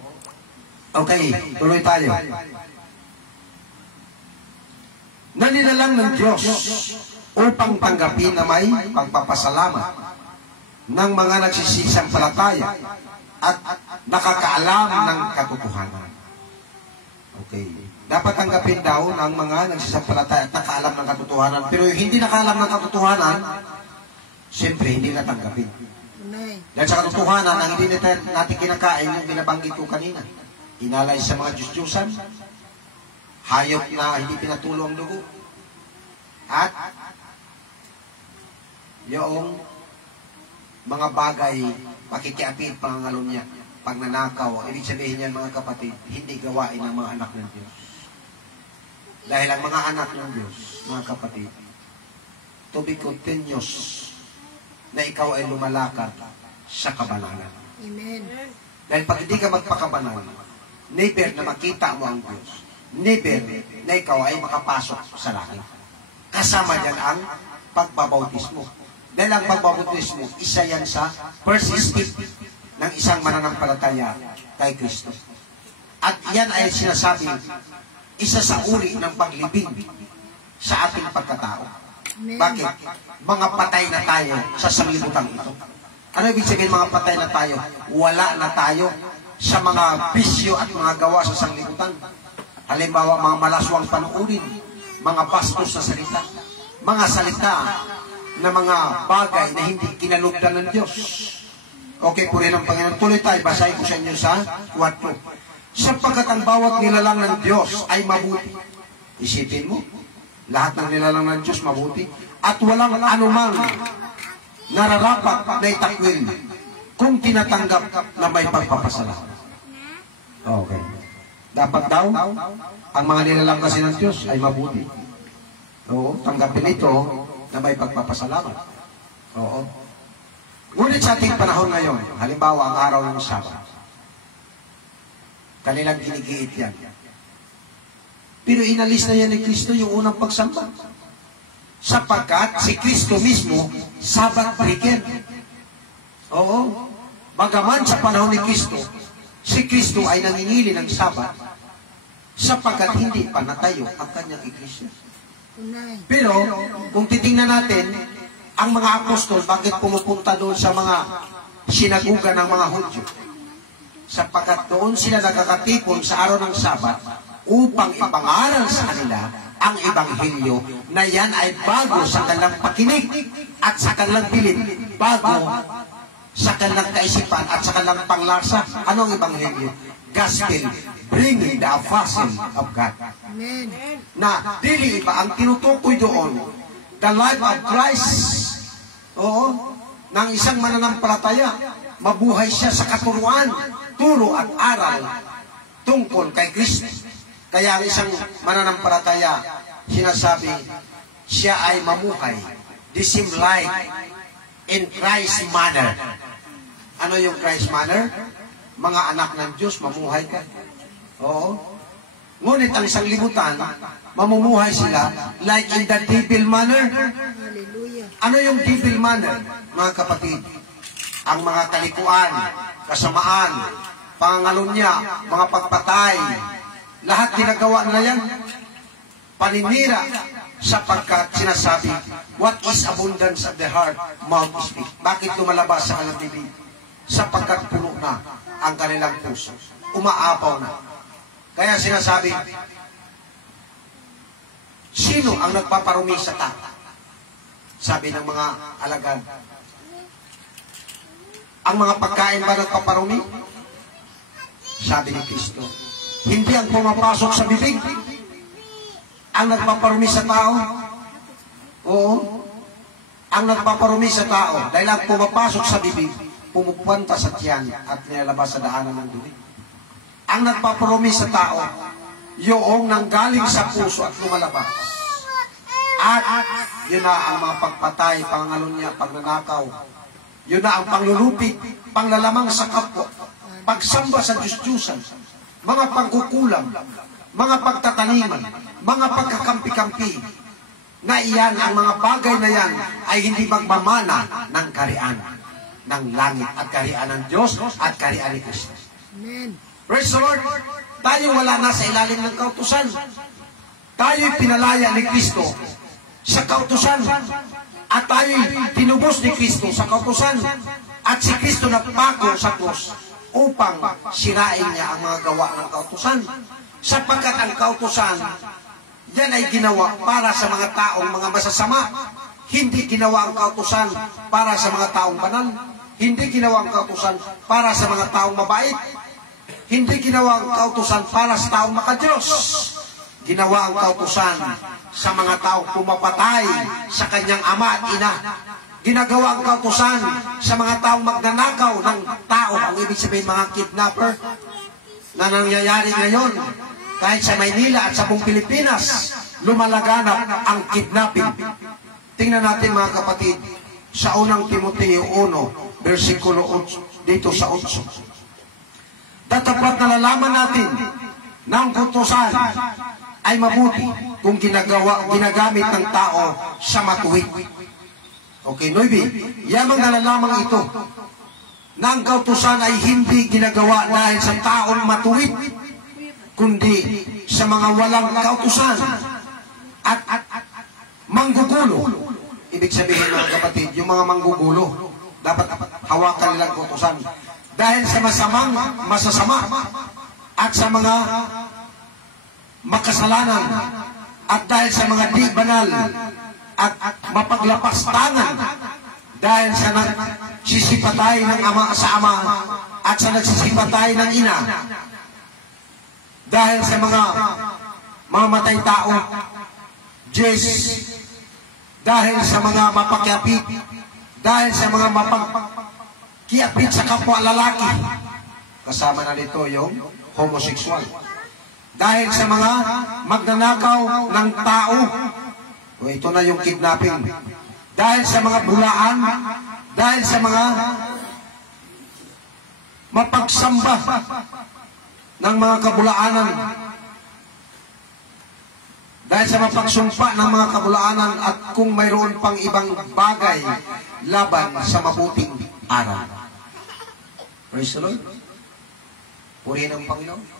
Okay, tuloy tayo. Nanilalang ng Diyos upang tanggapin na may pagpapasalamat ng mga nagsisisampalataya at nakakaalam ng katotohanan. Okay. Dapat tanggapin daw ng mga nagsisampalataya at nakaalam ng katotohanan. Pero yung hindi nakaalam ng katotohanan, siyempre hindi natanggapin. Dahil sa katotohanan, ang hindi natin kinakain, yung binabanggit ko kanina. Inalay sa mga Diyos-Diyosan, hayop na hindi pinatulo ang dugo, at yung mga bagay, pakikiapid, pangangalunya, pagnanakaw, ibig sabihin yan mga kapatid, hindi gawain ng mga anak ng Diyos. Dahil ang mga anak ng Diyos, mga kapatid, to be continuous na ikaw ay lumalakad sa kabanalan. Amen. Dahil pag hindi ka magpakabanal, never na makita mo ang Diyos. Never na ikaw ay makapasok sa langit. Kasama dyan ang pagbabautismo. Dahil ang pagbabautismo, isa yan sa first step ng isang mananampalataya kay Kristo. At yan ay sinasabi, isa sa uri ng paglibing sa ating pagkatao. Bakit? Mga patay na tayo sa sanglibutan ito. Ano ibig sabihin mga patay na tayo? Wala na tayo sa mga bisyo at mga gawa sa sanglibutan. Halimbawa, mga malaswang panuurin, mga bastos na salita, mga salita na mga bagay na hindi kinalugdan ng Diyos. Okay, puri ng Panginoon. Tuloy tayo, basahin ko sa inyo sa 4. Sapagkat ang bawat nilalang ng Diyos ay mabuti. Isipin mo, lahat ng nilalang ng Diyos mabuti. At walang anumang nararapat na itakwil kung tinatanggap na may pagpapasalamat. Okay. Dapat daw, ang mga nilalang kasi ng Diyos ay mabuti. Oo, tanggapin ito na may pagpapasalamat. Oo. Ngunit sa ating panahon ngayon, halimbawa ang araw ng Sabat, kanilang ginigiit yan. Pero inalis na yan ni Kristo yung unang pagsamba. Sapagkat si Kristo mismo, Sabbath breaker. Oo. Bagaman sa panahon ni Kristo, si Kristo ay nangingili ng Sabbath sapagkat hindi pa natayo ang kanyang iglesia. Pero, kung titingnan natin, ang mga apostol, bakit pumupunta doon sa mga sinaguga ng mga Hudyo? Sapagkat doon sila nakakatipon sa araw ng Sabat upang ipangaral sa kanila ang Ebanghelyo na yan ay bago sa kanilang pakinig at sa kanilang bilin, bago sa kanilang kaisipan at sa kanilang panglasa. Ano ang Ebanghelyo? Gospel, bringing the apostle of God. Amen. Na dili iba ang tinutukoy doon, the life of Christ, oo, ng isang mananampalataya, mabuhay siya sa katuruan, turo at aral tungkol kay Kristo. Kaya ang isang mananampalataya, sinasabi, siya ay mamuhay, the same life in Christ manner. Ano yung Christ manner? Mga anak ng Diyos, mamuhay ka. Oo. Ngunit ang isang libutan, mamumuhay sila like in the devil manner. Ano yung devil manner, mga kapatid? Ang mga kalikuan, kasamaan, pangangalunya, mga pagpatay, lahat ginagawa na yan. Paninira, sapagkat sinasabi, what is abundance of the heart, mouth speak. Bakit lumalabas sa kanilang bibig? Sapagkat puno na ang kanilang puso. Umaapaw na. Kaya sinasabi, sino ang nagpaparumi sa tao? Sabi ng mga alagad, ang mga pagkain ba nagpaparumi? Sabi ni Kristo, hindi ang pumapasok sa bibig ang nagpaparumi sa tao. Oo. Ang nagpaparumi sa tao, dahil ang pumapasok sa bibig, pumupunta sa tiyan at nilalabas sa daanan ng dumi. Ang nagpaparumi sa tao, yung nanggaling sa puso at lumalabas. At yun na ang mga pagpatay, pangalunya, pagnanakaw. Yun na ang panglulupit, panglalamang sa kapwa, pagsamba sa Diyos-Diyusan, mga pagkukulang, mga pagtataniman, mga pagkakampi-kampi, na iyan, ang mga bagay na yan, ay hindi magmamana ng karian ng langit at karian ng Diyos at karian ni Kristo. Amen. Praise the Lord! Tayo wala na sa ilalim ng kautusan. Tayo'y pinalaya ni Kristo sa kautusan. At tayo'y tinubos ni Kristo sa kautusan. At si Kristo nagpako sa krus upang sirain niya ang mga gawa ng kautusan. Sapagkat ang kautusan, yan ay ginawa para sa mga taong mga masasama. Hindi ginawa ang kautusan para sa mga taong banal. Hindi ginawa ang kautusan para sa mga taong mabait. Hindi ginawa ang kautusan para sa taong makadiyos. Ginawa ang kautusan sa mga taong pumapatay sa kanyang ama at ina. ginagawa ang kautusan sa mga taong magnanakaw ng tao. Ang ibig sabihin mga kidnapper na nangyayari ngayon. Kahit sa Maynila at sa buong Pilipinas, lumalaganap ang kidnapping. Tingnan natin mga kapatid, sa unang Timoteo 1, versikulo 8, dito sa 8. Tatapat na lalaman natin na ang kautusan ay mabuti kung ginagamit ng tao sa matuwid. Okay, 9. Yamang nalalamang ito na ang kautusan ay hindi ginagawa dahil sa taong matuwid, kundi sa mga walang kautusan at manggugulo. Ibig sabihin mga kapatid, yung mga manggugulo, dapat hawakan nilang kautusan. Dahil sa masasama at sa mga makasalanan at dahil sa mga di banal at mapaglapastangan, dahil sa nagsisipatay ng ama sa ama at sa nagsisipatay ng ina, dahil sa mga mamatay tao, Diyos, dahil sa mga mapakiapit, dahil sa mga mapagkiapit sa kapwa lalaki, kasama na dito yung homosexual, dahil sa mga magnanakaw ng tao, o ito na yung kidnapping, dahil sa mga bulaan, dahil sa mga mapagsamba ng mga kabulaanan, dahil sa mapagsumpa ng mga kabulaanan, at kung mayroon pang ibang bagay laban sa mabuting aral. Praise the Lord. Purihin ang Panginoon.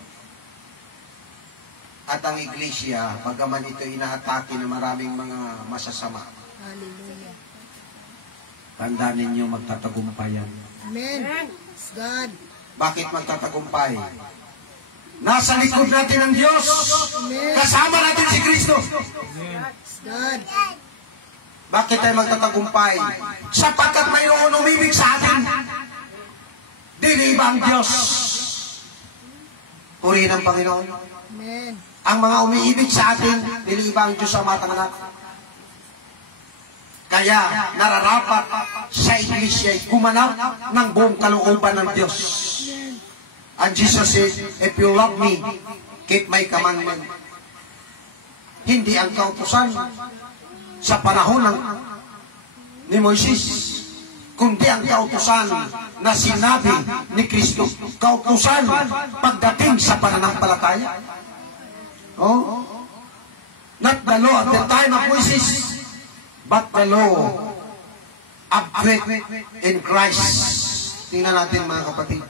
At ang iglesia, bagaman ito inaatake ng maraming mga masasama, Hallelujah. tandaan ninyo magtatagumpay yan. Amen. God. Bakit magtatagumpay? Nasa likod natin ang Diyos. Amen. Kasama natin si Kristo. God. Bakit tayo magtatagumpay? Sapagkat mayroon umibig sa atin. Dili ba ang Diyos? Purihin ang Panginoon. Amen. Ang mga umiibig sa atin, dili ba ang Diyos ang matanganak? Kaya nararapat sa iglesia ay gumanap ng buong kalooban ng Diyos. And Jesus said, if you love me, keep my commandment. Hindi ang kautusan sa panahon ni Moises, kundi ang kautusan na sinabi ni Kristo. Kautusan pagdating sa pananampalataya. Oh? Not the law at the time of Moses, but the law of faith in Christ. Tingnan natin mga kapatid,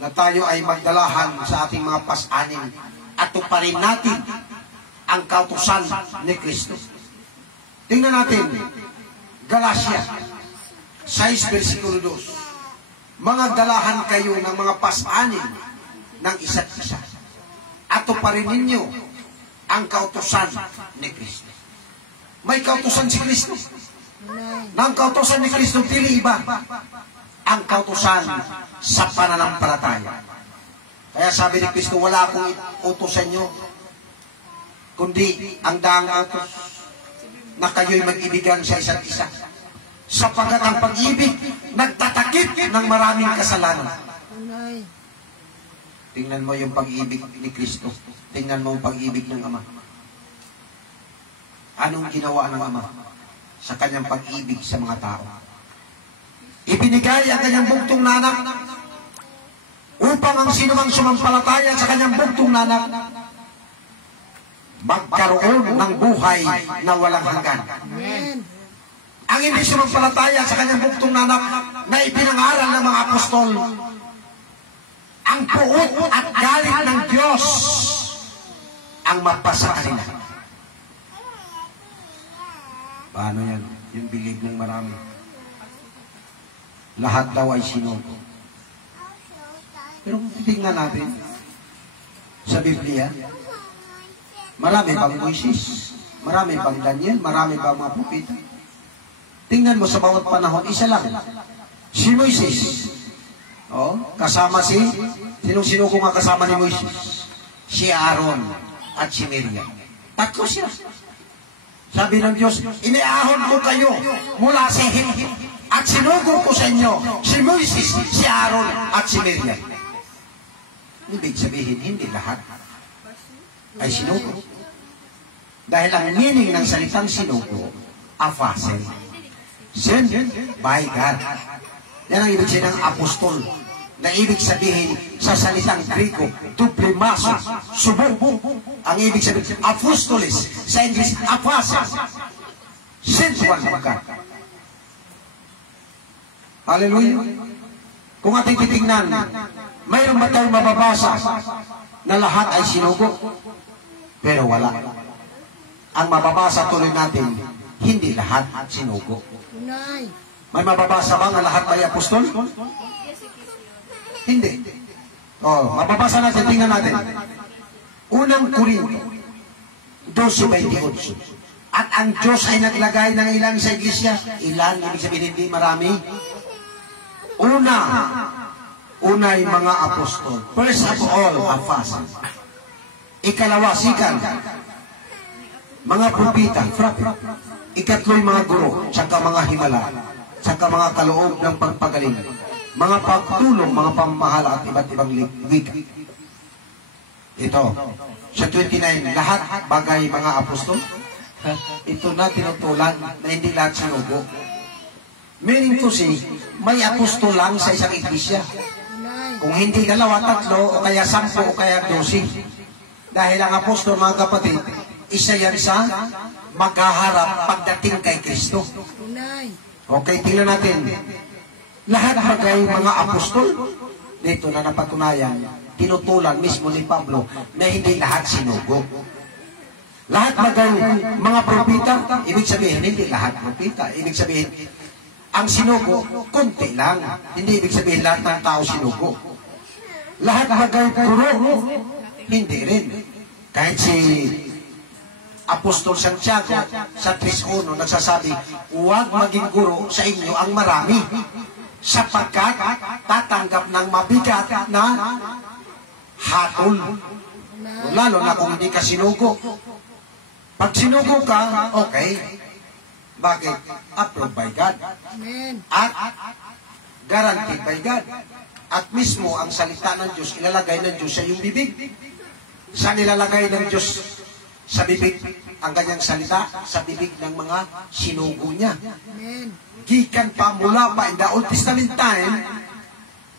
na tayo ay magdalahan sa ating mga pasanin at tuparin natin ang kautusan ni Kristo. Tingnan natin, Galatia 6, versikulo 2. Mga dalahan kayo ng mga pasanin ng isa't isa at tuparin ninyo ang kautusan ni Kristo. May kautusan si Kristo. Nang kautusan ni Kristo, pili iba ang kautusan sa pananampalataya. Kaya sabi ni Kristo, wala akong utos sa inyo, kundi ang daang utos na kayo'y mag-ibigan sa isa't isa. Sapagkat ang pag-ibig nagtatakip ng maraming kasalanan. Tingnan mo yung pag-ibig ni Kristo. Tingnan mo yung pag-ibig ng Ama. Anong ginawa ng Ama sa kanyang pag-ibig sa mga tao? Ibinigay ang kanyang bugtong na anak upang ang sinumang sumampalataya sa kanyang bugtong na anak magkaroon ng buhay na walang hanggan. Amen. Ang hindi sumampalataya sa kanyang bugtong na anak na ipinangaral ng mga apostol, ang puot at galit ng Diyos ang mapasa kanila. Paano yan? Yung bilig ng marami. Lahat daw ay sinuko. Pero kung titingnan natin sa Biblia, marami bang Moises, marami bang Daniel, marami bang mga propeta. Tingnan mo sa bawat panahon, isa lang. Si Moises. Oh, kasama sinong sinuko nga kasama ni Moises? Si Aaron at si Miriam. Tatlo sila. Sabi ng Diyos, iniahon ko kayo mula sa Ehipto at sinugo ko sa inyo si Moises, si Aaron at si Miriam. Ibig sabihin, hindi lahat ay sinugo. Dahil ang meaning ng salitang sinugo, apostle. Sent by God. Yan ang ibig sabihin ng apostol. Na ibig sabihin sa salitang Griko, duplimaso, subok. Ang ibig sabihin, apostolis. Sa English, apostle. Sent one of God. Hallelujah. Kung ating titignan, mayroon ba tayong mababasa na lahat ay sinugo? Pero wala. Ang mababasa tuloy natin, hindi lahat sinugo. May mababasa ba na lahat ay apostol? Hindi. Mababasa natin, tingnan natin. Unang Korinto, 12:28. At ang Diyos ay naglagay ng ilan sa iglesia. Ilan, ibig sabihin hindi marami. Unay mga apostol. First of all, apostol. Ikalawa, sikan. Mga propita. Ikatlo'y mga guro. Tsaka mga himala. Tsaka mga kaloob ng pagpagaling. Mga pagtulong, mga pamahala at iba't ibang wika. Ito. Sa 29, lahat bagay mga apostol. Ito na tinutulan na hindi lahat sinugo. Meaning to say, may apostol lang sa isang iglesia. Kung hindi 2, 3, o kaya 10, o kaya 12. Dahil ang apostol, mga kapatid, isa yan sa maghaharap pagdating kay Kristo. Okay, tingnan natin. Lahat bagay mga apostol, dito na napatunayan, tinutulan mismo ni Pablo na hindi lahat sinugo. Lahat bagay mga propita, ibig sabihin, hindi lahat propita. Ibig sabihin, ang sinugo, konti lang. Hindi ibig sabihin lahat ng tao sinugo. Lahat bagay guro, hindi rin. Kahit si Apostol Santiago sa 3:1 nagsasabi, huwag maging guro sa inyo ang marami, sapagkat tatanggap ng mabigat na hatol. Lalo na kung hindi ka sinugo. Pag sinugo ka, okay. Bakit? Approved by God. At guaranteed by God. At mismo ang salita ng Diyos, ilalagay ng Diyos sa iyong bibig. Saan ilalagay ng Diyos sa bibig ang kanyang salita? Sa bibig ng mga sinugo niya. Gikan pa mula pa in the Old Testament time,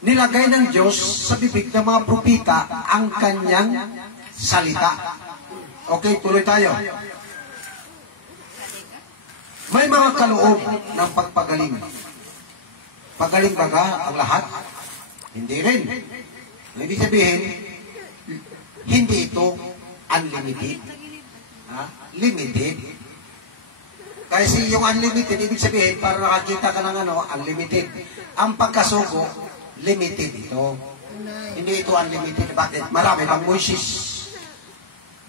nilagay ng Diyos sa bibig ng mga propita ang kanyang salita. Okay, tuloy tayo. May mga kaloob ng pagpagaling. Pagaling baga ang lahat? Hindi rin. Ibig sabihin, hindi ito unlimited. Limited. Kasi yung unlimited, ibig sabihin, para nakakita ka ng unlimited. Ang pagkasugo, limited ito. Hindi ito unlimited. Bakit? Marami bang Moises?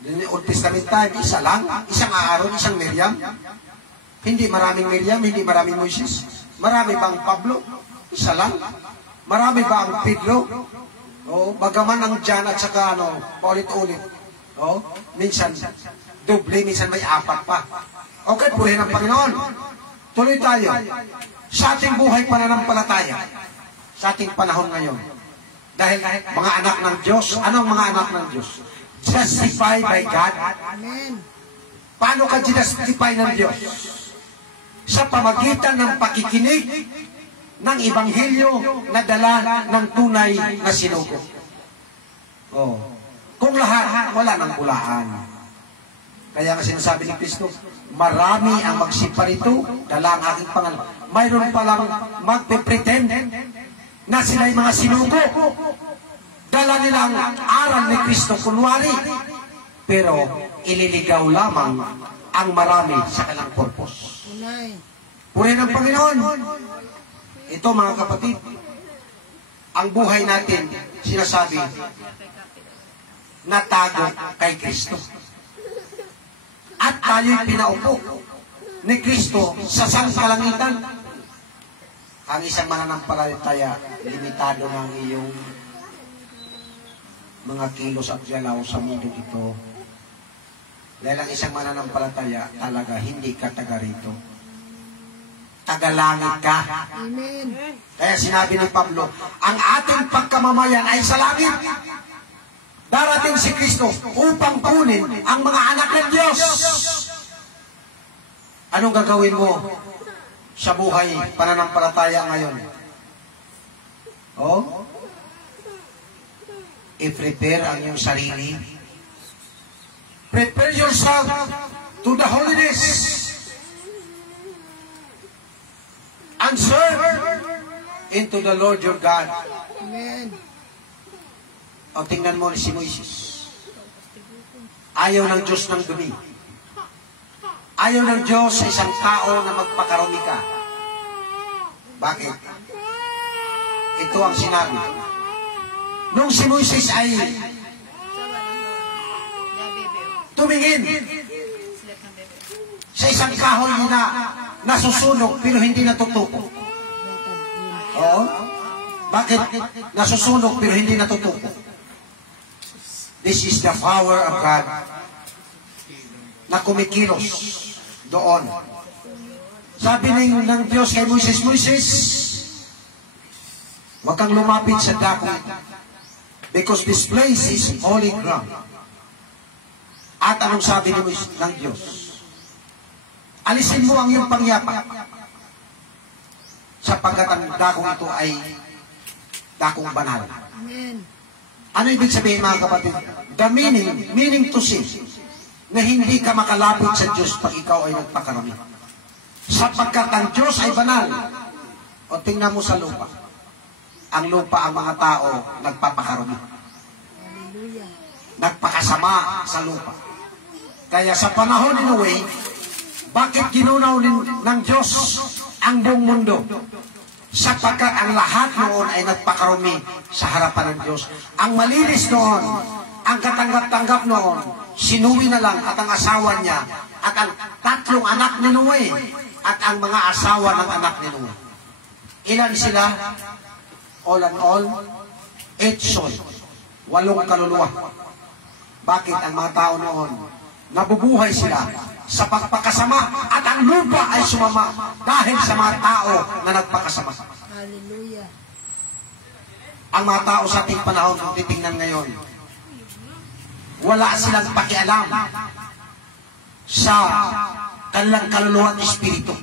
Old Testament time, isa lang. Isang Aaron, isang Miriam. Hindi maraming Miriam, hindi maraming Moises. Marami bang Pablo? Isa lang. Marami ba ang Pedro? Bagaman ang John at saka paulit-ulit. Minsan, doble, minsan may 4 pa. Okay, purihin ang Panginoon. Tuloy tayo. Sa ating buhay pananampalataya, sa ating panahon ngayon, dahil mga anak ng Diyos, anong mga anak ng Diyos? Justified by God. Paano ka justify ng Diyos? Sa pamagitan ng pakikinig ng Ebanghelyo na dala ng tunay na sinugo. Kung lahat, wala nang bulaan. Kaya nga sinasabi ni Kristo, marami ang magsiparito, dala ang aking pangalan. Mayroon palang magpe-pretend na sila'y mga sinugo. Dala nilang aral ni Kristo kunwari. Pero ililigaw lamang ang marami sa kanilang purpose. Purihin ang Panginoon. Ito mga kapatid, ang buhay natin, sinasabi, natago kay Kristo. At tayo'y pinaupo ni Kristo sa sangkalangitan. Ang isang mananampalataya, limitado ng iyong mga kilos at galaw sa mundo ito. Dahil ang isang mananampalataya talaga hindi ka taga rito. Tagalangit ka. Amen. Kaya sinabi ni Pablo, ang ating pagkamamayan ay sa langit. Darating si Kristo upang kunin ang mga anak ng Diyos. Anong gagawin mo sa buhay pananampalataya ngayon? Oh? I-prepare ang iyong sarili. Prepare yourself to the holiness. And serve into the Lord your God. Amen. O tingnan mo si Moises. Ayaw ng Diyos ng dumi. Ayaw ng Diyos sa isang tao na magpakarumi ka. Bakit? Ito ang sinabi. Nung si Moises ay tumingin sa isang kahoy na nasusunog pero hindi natutupo. Oo? Bakit nasusunog pero hindi natutupo? This is the power of God na kumikilos doon. Sabi ng Diyos kay Moises, Moises, huwag kang lumapit sa dako because this place is holy ground. At anong sabi ng Diyos? Alisin mo ang iyong pangyapa sapagkat ang dakong ito ay dakong banal. Amen. Ano ibig sabihin mga kapatid? The meaning to say, na hindi ka makalapit sa Diyos pag ikaw ay nagpakarami. Sapagkat ang Diyos ay banal. O tingnan mo sa lupa. Ang lupa, ang mga tao, nagpapakarami. Nagpakasama sa lupa. Kaya sa panahon ni Noe, bakit ginunaw ng Diyos ang buong mundo? Sapagkat ang lahat noon ay nagpakarumi sa harapan ng Diyos. Ang malinis noon, ang katanggap-tanggap noon, sinuwi na lang at ang asawa niya at ang tatlong anak ni Noe at ang mga asawa ng anak ni Noe. Ilan sila? All in all, 8 souls. 8 kaluluwa. Bakit ang mga tao noon? Nabubuhay sila sa pagpakasama at ang lupa ay sumama dahil sa mga tao na nagpakasama. Hallelujah. Ang mga tao sa ating panahon kung titingnan ngayon, wala silang pakialam sa kanilang kaluluwa at espiritu.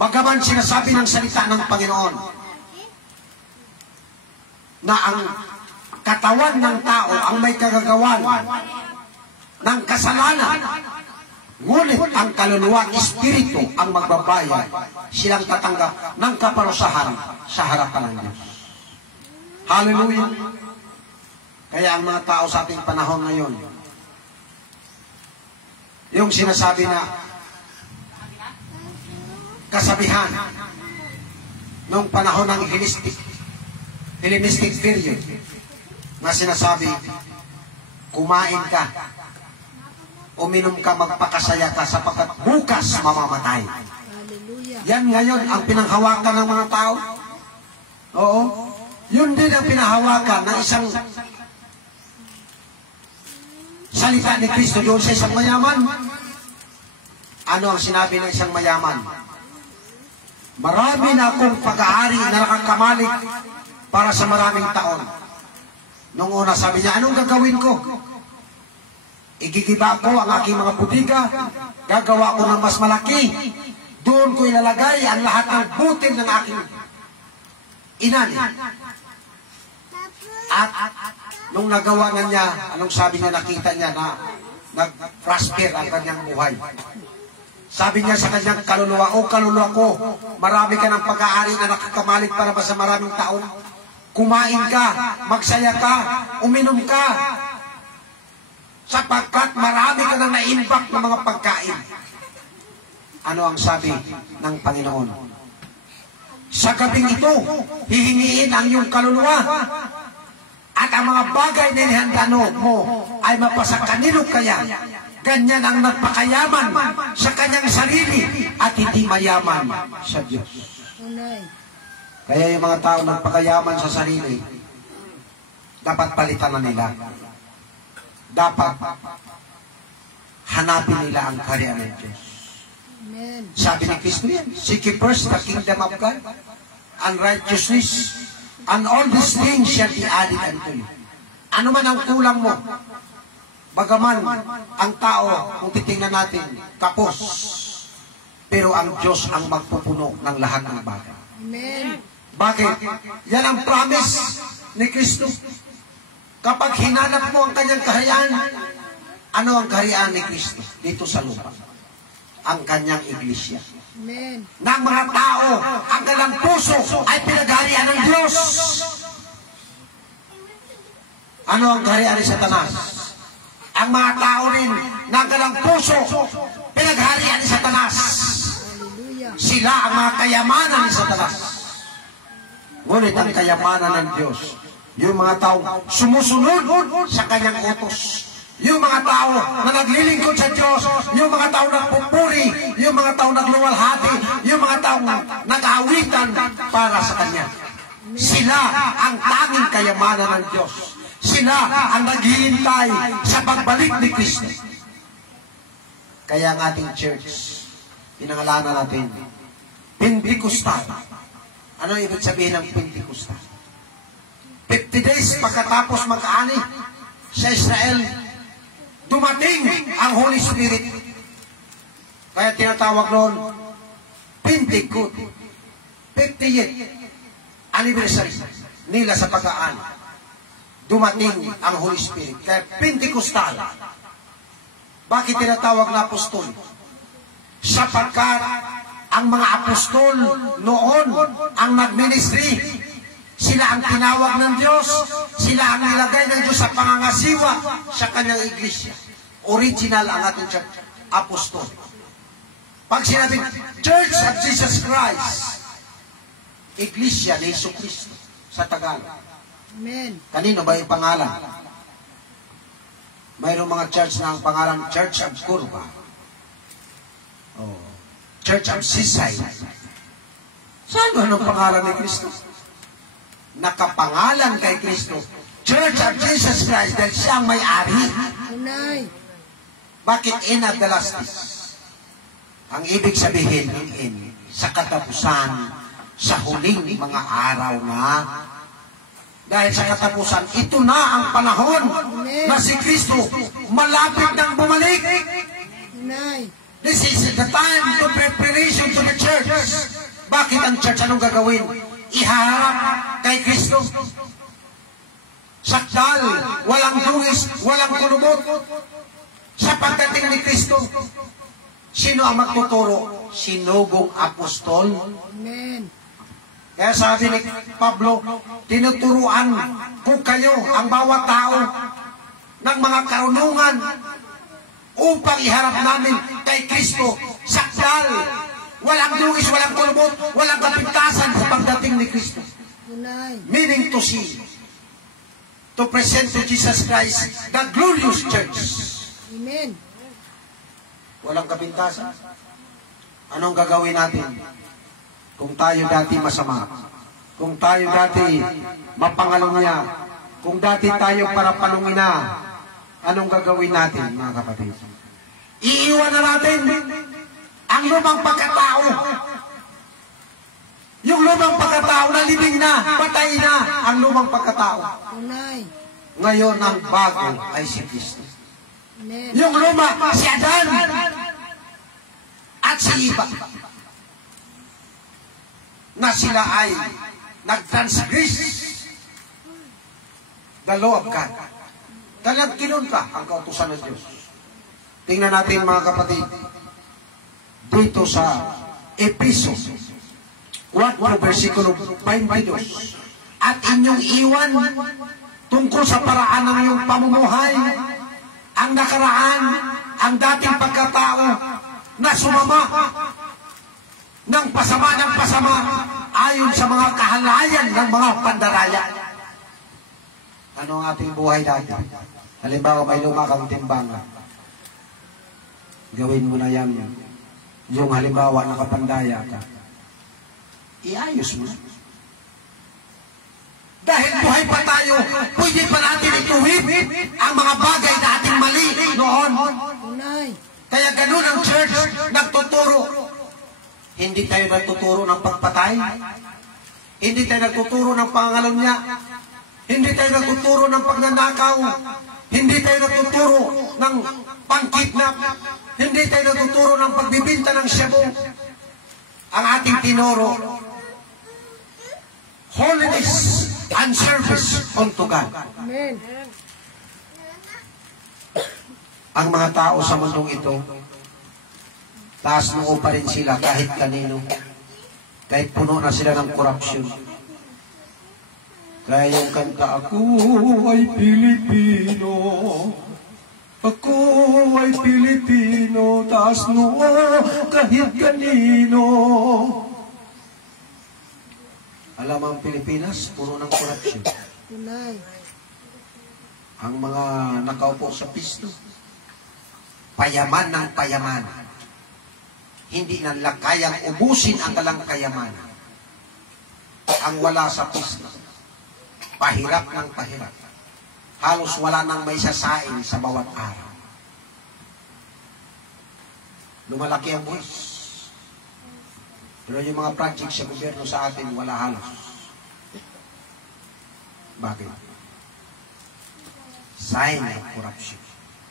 Bagaman sinasabi ng salita ng Panginoon na ang katawan ng tao ang may kagagawan ng kasalanan, ngunit ang kaluluwa at espiritu ang magbabayad, silang tatanggap ng kaparusahan sa harapan ng Diyos. Hallelujah! Kaya ang mga tao sa ating panahon ngayon, yung sinasabi na kasabihan nung panahon ng Hellenistic period na sinasabi, kumain ka, uminom ka, magpakasaya ka sapagkat bukas mamamatay. Hallelujah. Yan ngayon ang pinanghawakan ng mga tao. Oo. Yun din ang pinanghawakan ng isang salita ni Kristo doon sa isang mayaman. Ano ang sinabi ng isang mayaman? Marami na akong pag-aari na nakakamalik para sa maraming taon. Nung una sabi niya, anong gagawin ko? Igigiba ko ang aking mga budiga, gagawa ko ng mas malaki. Doon ko ilalagay ang lahat ng butil ng aking inani. At nung nagawa na niya, anong sabi niya, nakita niya na nag-prosper ang kanyang buhay. Sabi niya sa kanyang kaluluwa, o kaluluwa ko, marami ka ng pag-aari na nakakamalit para ba sa maraming taon? Kumain ka, magsaya ka, uminom ka, sapagkat marami ka nang na-impact ng mga pagkain. Ano ang sabi ng Panginoon? Sa gabing ito, hihingiin ang iyong kaluluwa at ang mga bagay na inihanda mo ay mapasa kanino kaya. Ganyan ang nagpakayaman sa kanyang sarili at hindi mayaman sa Diyos. Kaya yung mga tao nagpakayaman sa sarili, dapat palitan na nila. Dapat hanapin nila ang kaharian ng Diyos. Amen. Sabi ni Kristo yan, seek ye first the kingdom of God and righteousness, and all these things shall be added unto you. Ano man ang kulang mo, bagaman ang tao, kung titingnan natin, kapos, pero ang Diyos ang magpupuno ng lahat ng bagay. Amen. Bakit? Yan ang promise ni Kristo. Kapag hinanap mo ang kanyang kaharian, ano ang kaharian ni Kristo dito sa lupa? Ang kanyang iglesia. Amen. Ng mga tao, ang kanilang puso ay pinagharian ng Diyos. Ano ang kaharian ni Satanas? Ang mga tao rin ng kanilang puso, pinagharian ni Satanas. Hallelujah. Sila ang mga kayamanan ni Satanas. Ngunit ang kayamanan ng Diyos, yung mga tao sumusunod sa kanyang utos. Yung mga tao na naglilingkod sa Diyos, yung mga tao nagpupuri, yung mga tao nagluwalhati, yung mga tao nag-aawitan para sa Kanya. Sila ang tanging kayamanan ng Diyos. Sila ang naghihintay sa pagbalik ni Kristo. Kaya ang ating church, pinangalanan natin, Pentecostal. Ano ibig sabihin ng Pentecostal? 50 days pagkatapos mag-ani sa Israel, dumating ang Holy Spirit. Kaya tinatawag noon, Pentecost. 50th anniversary nila sa pag-aani. Dumating ang Holy Spirit. Kaya Pentecostal. Bakit tinatawag na apostol? Sapagkat ang mga apostol noon ang nag-ministry. Sila ang tinawag ng Diyos. Sila ang nilagay ng Diyos sa pangangasiwa sa kanyang iglesia. Original ang ating church. Apostol. Pag sinabing, Church of Jesus Christ, iglesia ni Jesucristo sa Tagalog. Amen. Kanino ba yung pangalan? Mayroong mga church na ang pangalan, Church of Curva. Church of Sisay. Saan ba ang pangalan ni Kristo? Nakapangalan kay Kristo, Church of Jesus Christ, dahil siya ang may-ari. Tunay. Bakit in at the last days? Ang ibig sabihin, sa katapusan, sa huling mga araw na, dahil sa katapusan, ito na ang panahon na si Kristo malapit nang bumalik. Tunay. This is the time to preparation to the church. Bakit ang church? Anong gagawin? Iharap kay Kristo. Sakdal, walang dungis, walang kulubot. Sa pagdating ni Kristo, sino ang magtuturo? Sinugong apostol. Amen. Kaya sabi ni Pablo, tinuturuan ko kayo, ang bawat tao, ng mga karunungan upang iharap namin kay Kristo. Sakdal, walang dungis, walang kulubot, walang kapintasan sa pagdating ni Kristo. Tunay. Meaning to see, to present to Jesus Christ the glorious church. Amen. Walang kapintasan. Anong gagawin natin? Kung tayo dati masama, kung tayo dati mapangalunya, kung dati tayo para panungina, anong gagawin natin, mga kapatid? Iiwan na natin ang lumang pagkatao. Yung lumang pagkatao na libing na, patay na ang lumang pagkatao. Tunay. Ngayon ang bago ay si Kristo. Amen. Yung luma, si Adan at si Eva, na sila ay nag-transgress the law of God. Talagang kinunta ang kautusan ng Diyos. Tingnan natin, mga kapatid, dito sa Episo 4, versikulo 22. At inyong iwan tungkol sa paraan ng iyong pamumuhay, ang nakaraan, ang dating pagkatao na sumama ng pasama ayon sa mga kahalayan ng mga pandaraya. Ano ang ating buhay dati? Halimbawa, may luma kang timbangan. Gawin mo na yan. Yung halimbawa, nakapandaya ka. Iayos mo. Dahil buhay pa tayo, pwede pa natin ituwid ang mga bagay na ating mali noon. Tunay. Kaya ganun ang church nagtuturo. Hindi tayo nagtuturo ng pagpatay. Hindi tayo nagtuturo ng pangangalunya. Hindi tayo nagtuturo ng pagnanakaw. Hindi tayo nagtuturo ng pangkidnap. Hindi tayo nagtuturo ng pagbibinta ng shabu. Ang ating tinuro, holiness and service unto God. Amen. Ang mga tao sa mundong ito, taas noo pa rin sila kahit kanino. Kahit puno na sila ng korupsyon. Kaya yung kanta, ako ay Pilipino. Ako ay Pilipino, taas noo kahit kanino. Alam ang Pilipinas, puno ng korupsyon. Tunay. Ang mga nakaupo sa pisto, payaman ng payaman. Hindi nila kayang ubusin ang kalang kayamanan. Ang wala sa pisto, pahirap ng pahirap. Halos wala nang may sasain sa bawat araw. Lumalaki ang buwis. Pero yung mga project sa gobyerno sa atin, wala halos. Bakit? Sign of corruption.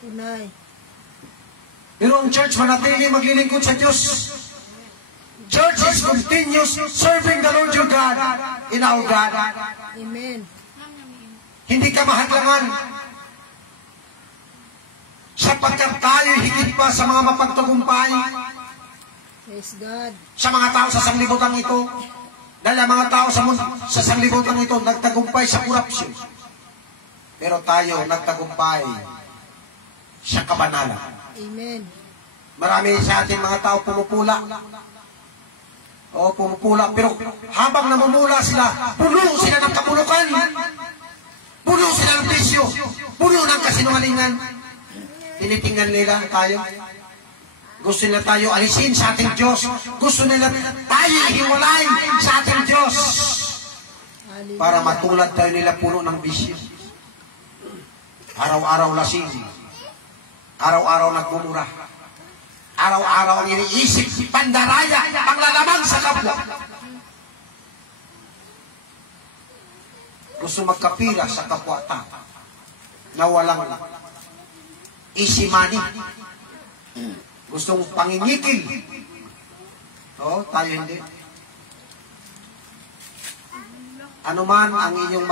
Tunay. Pero ang church manatili maglilingkod sa Diyos. Church is continuous serving the Lord your God in our God. Amen. Hindi ka mahadlangan. Sapagkat tayo higit pa sa mga mapagtagumpay Praise God. sa mga tao sa sanglibutan ito. Dahil ang mga tao sa sanglibutan ito nagtagumpay sa korupsyon. Pero tayo nagtagumpay sa kabanalan. Amen. Marami sa ating mga tao pumupula. O pumupula. Pero habang namumula sila, puno sila ng kapulukan. Puno sila ng bisyo. Puno ng kasinungalingan. Tinitingnan nila tayo. Gusto nila tayo alisin sa ating Diyos. Gusto nila tayo hiwalay sa ating Diyos. Para matulad tayo nila puno ng bisyo. Araw-araw lasing. Araw-araw nagmumura. Araw-araw ang iniisip, pandaraya, panglalamang sa kapwa. Gusto magkapira sa kapwa-tao na walang easy money. Gustong pangingikil. O, tayo hindi. Ano man ang inyong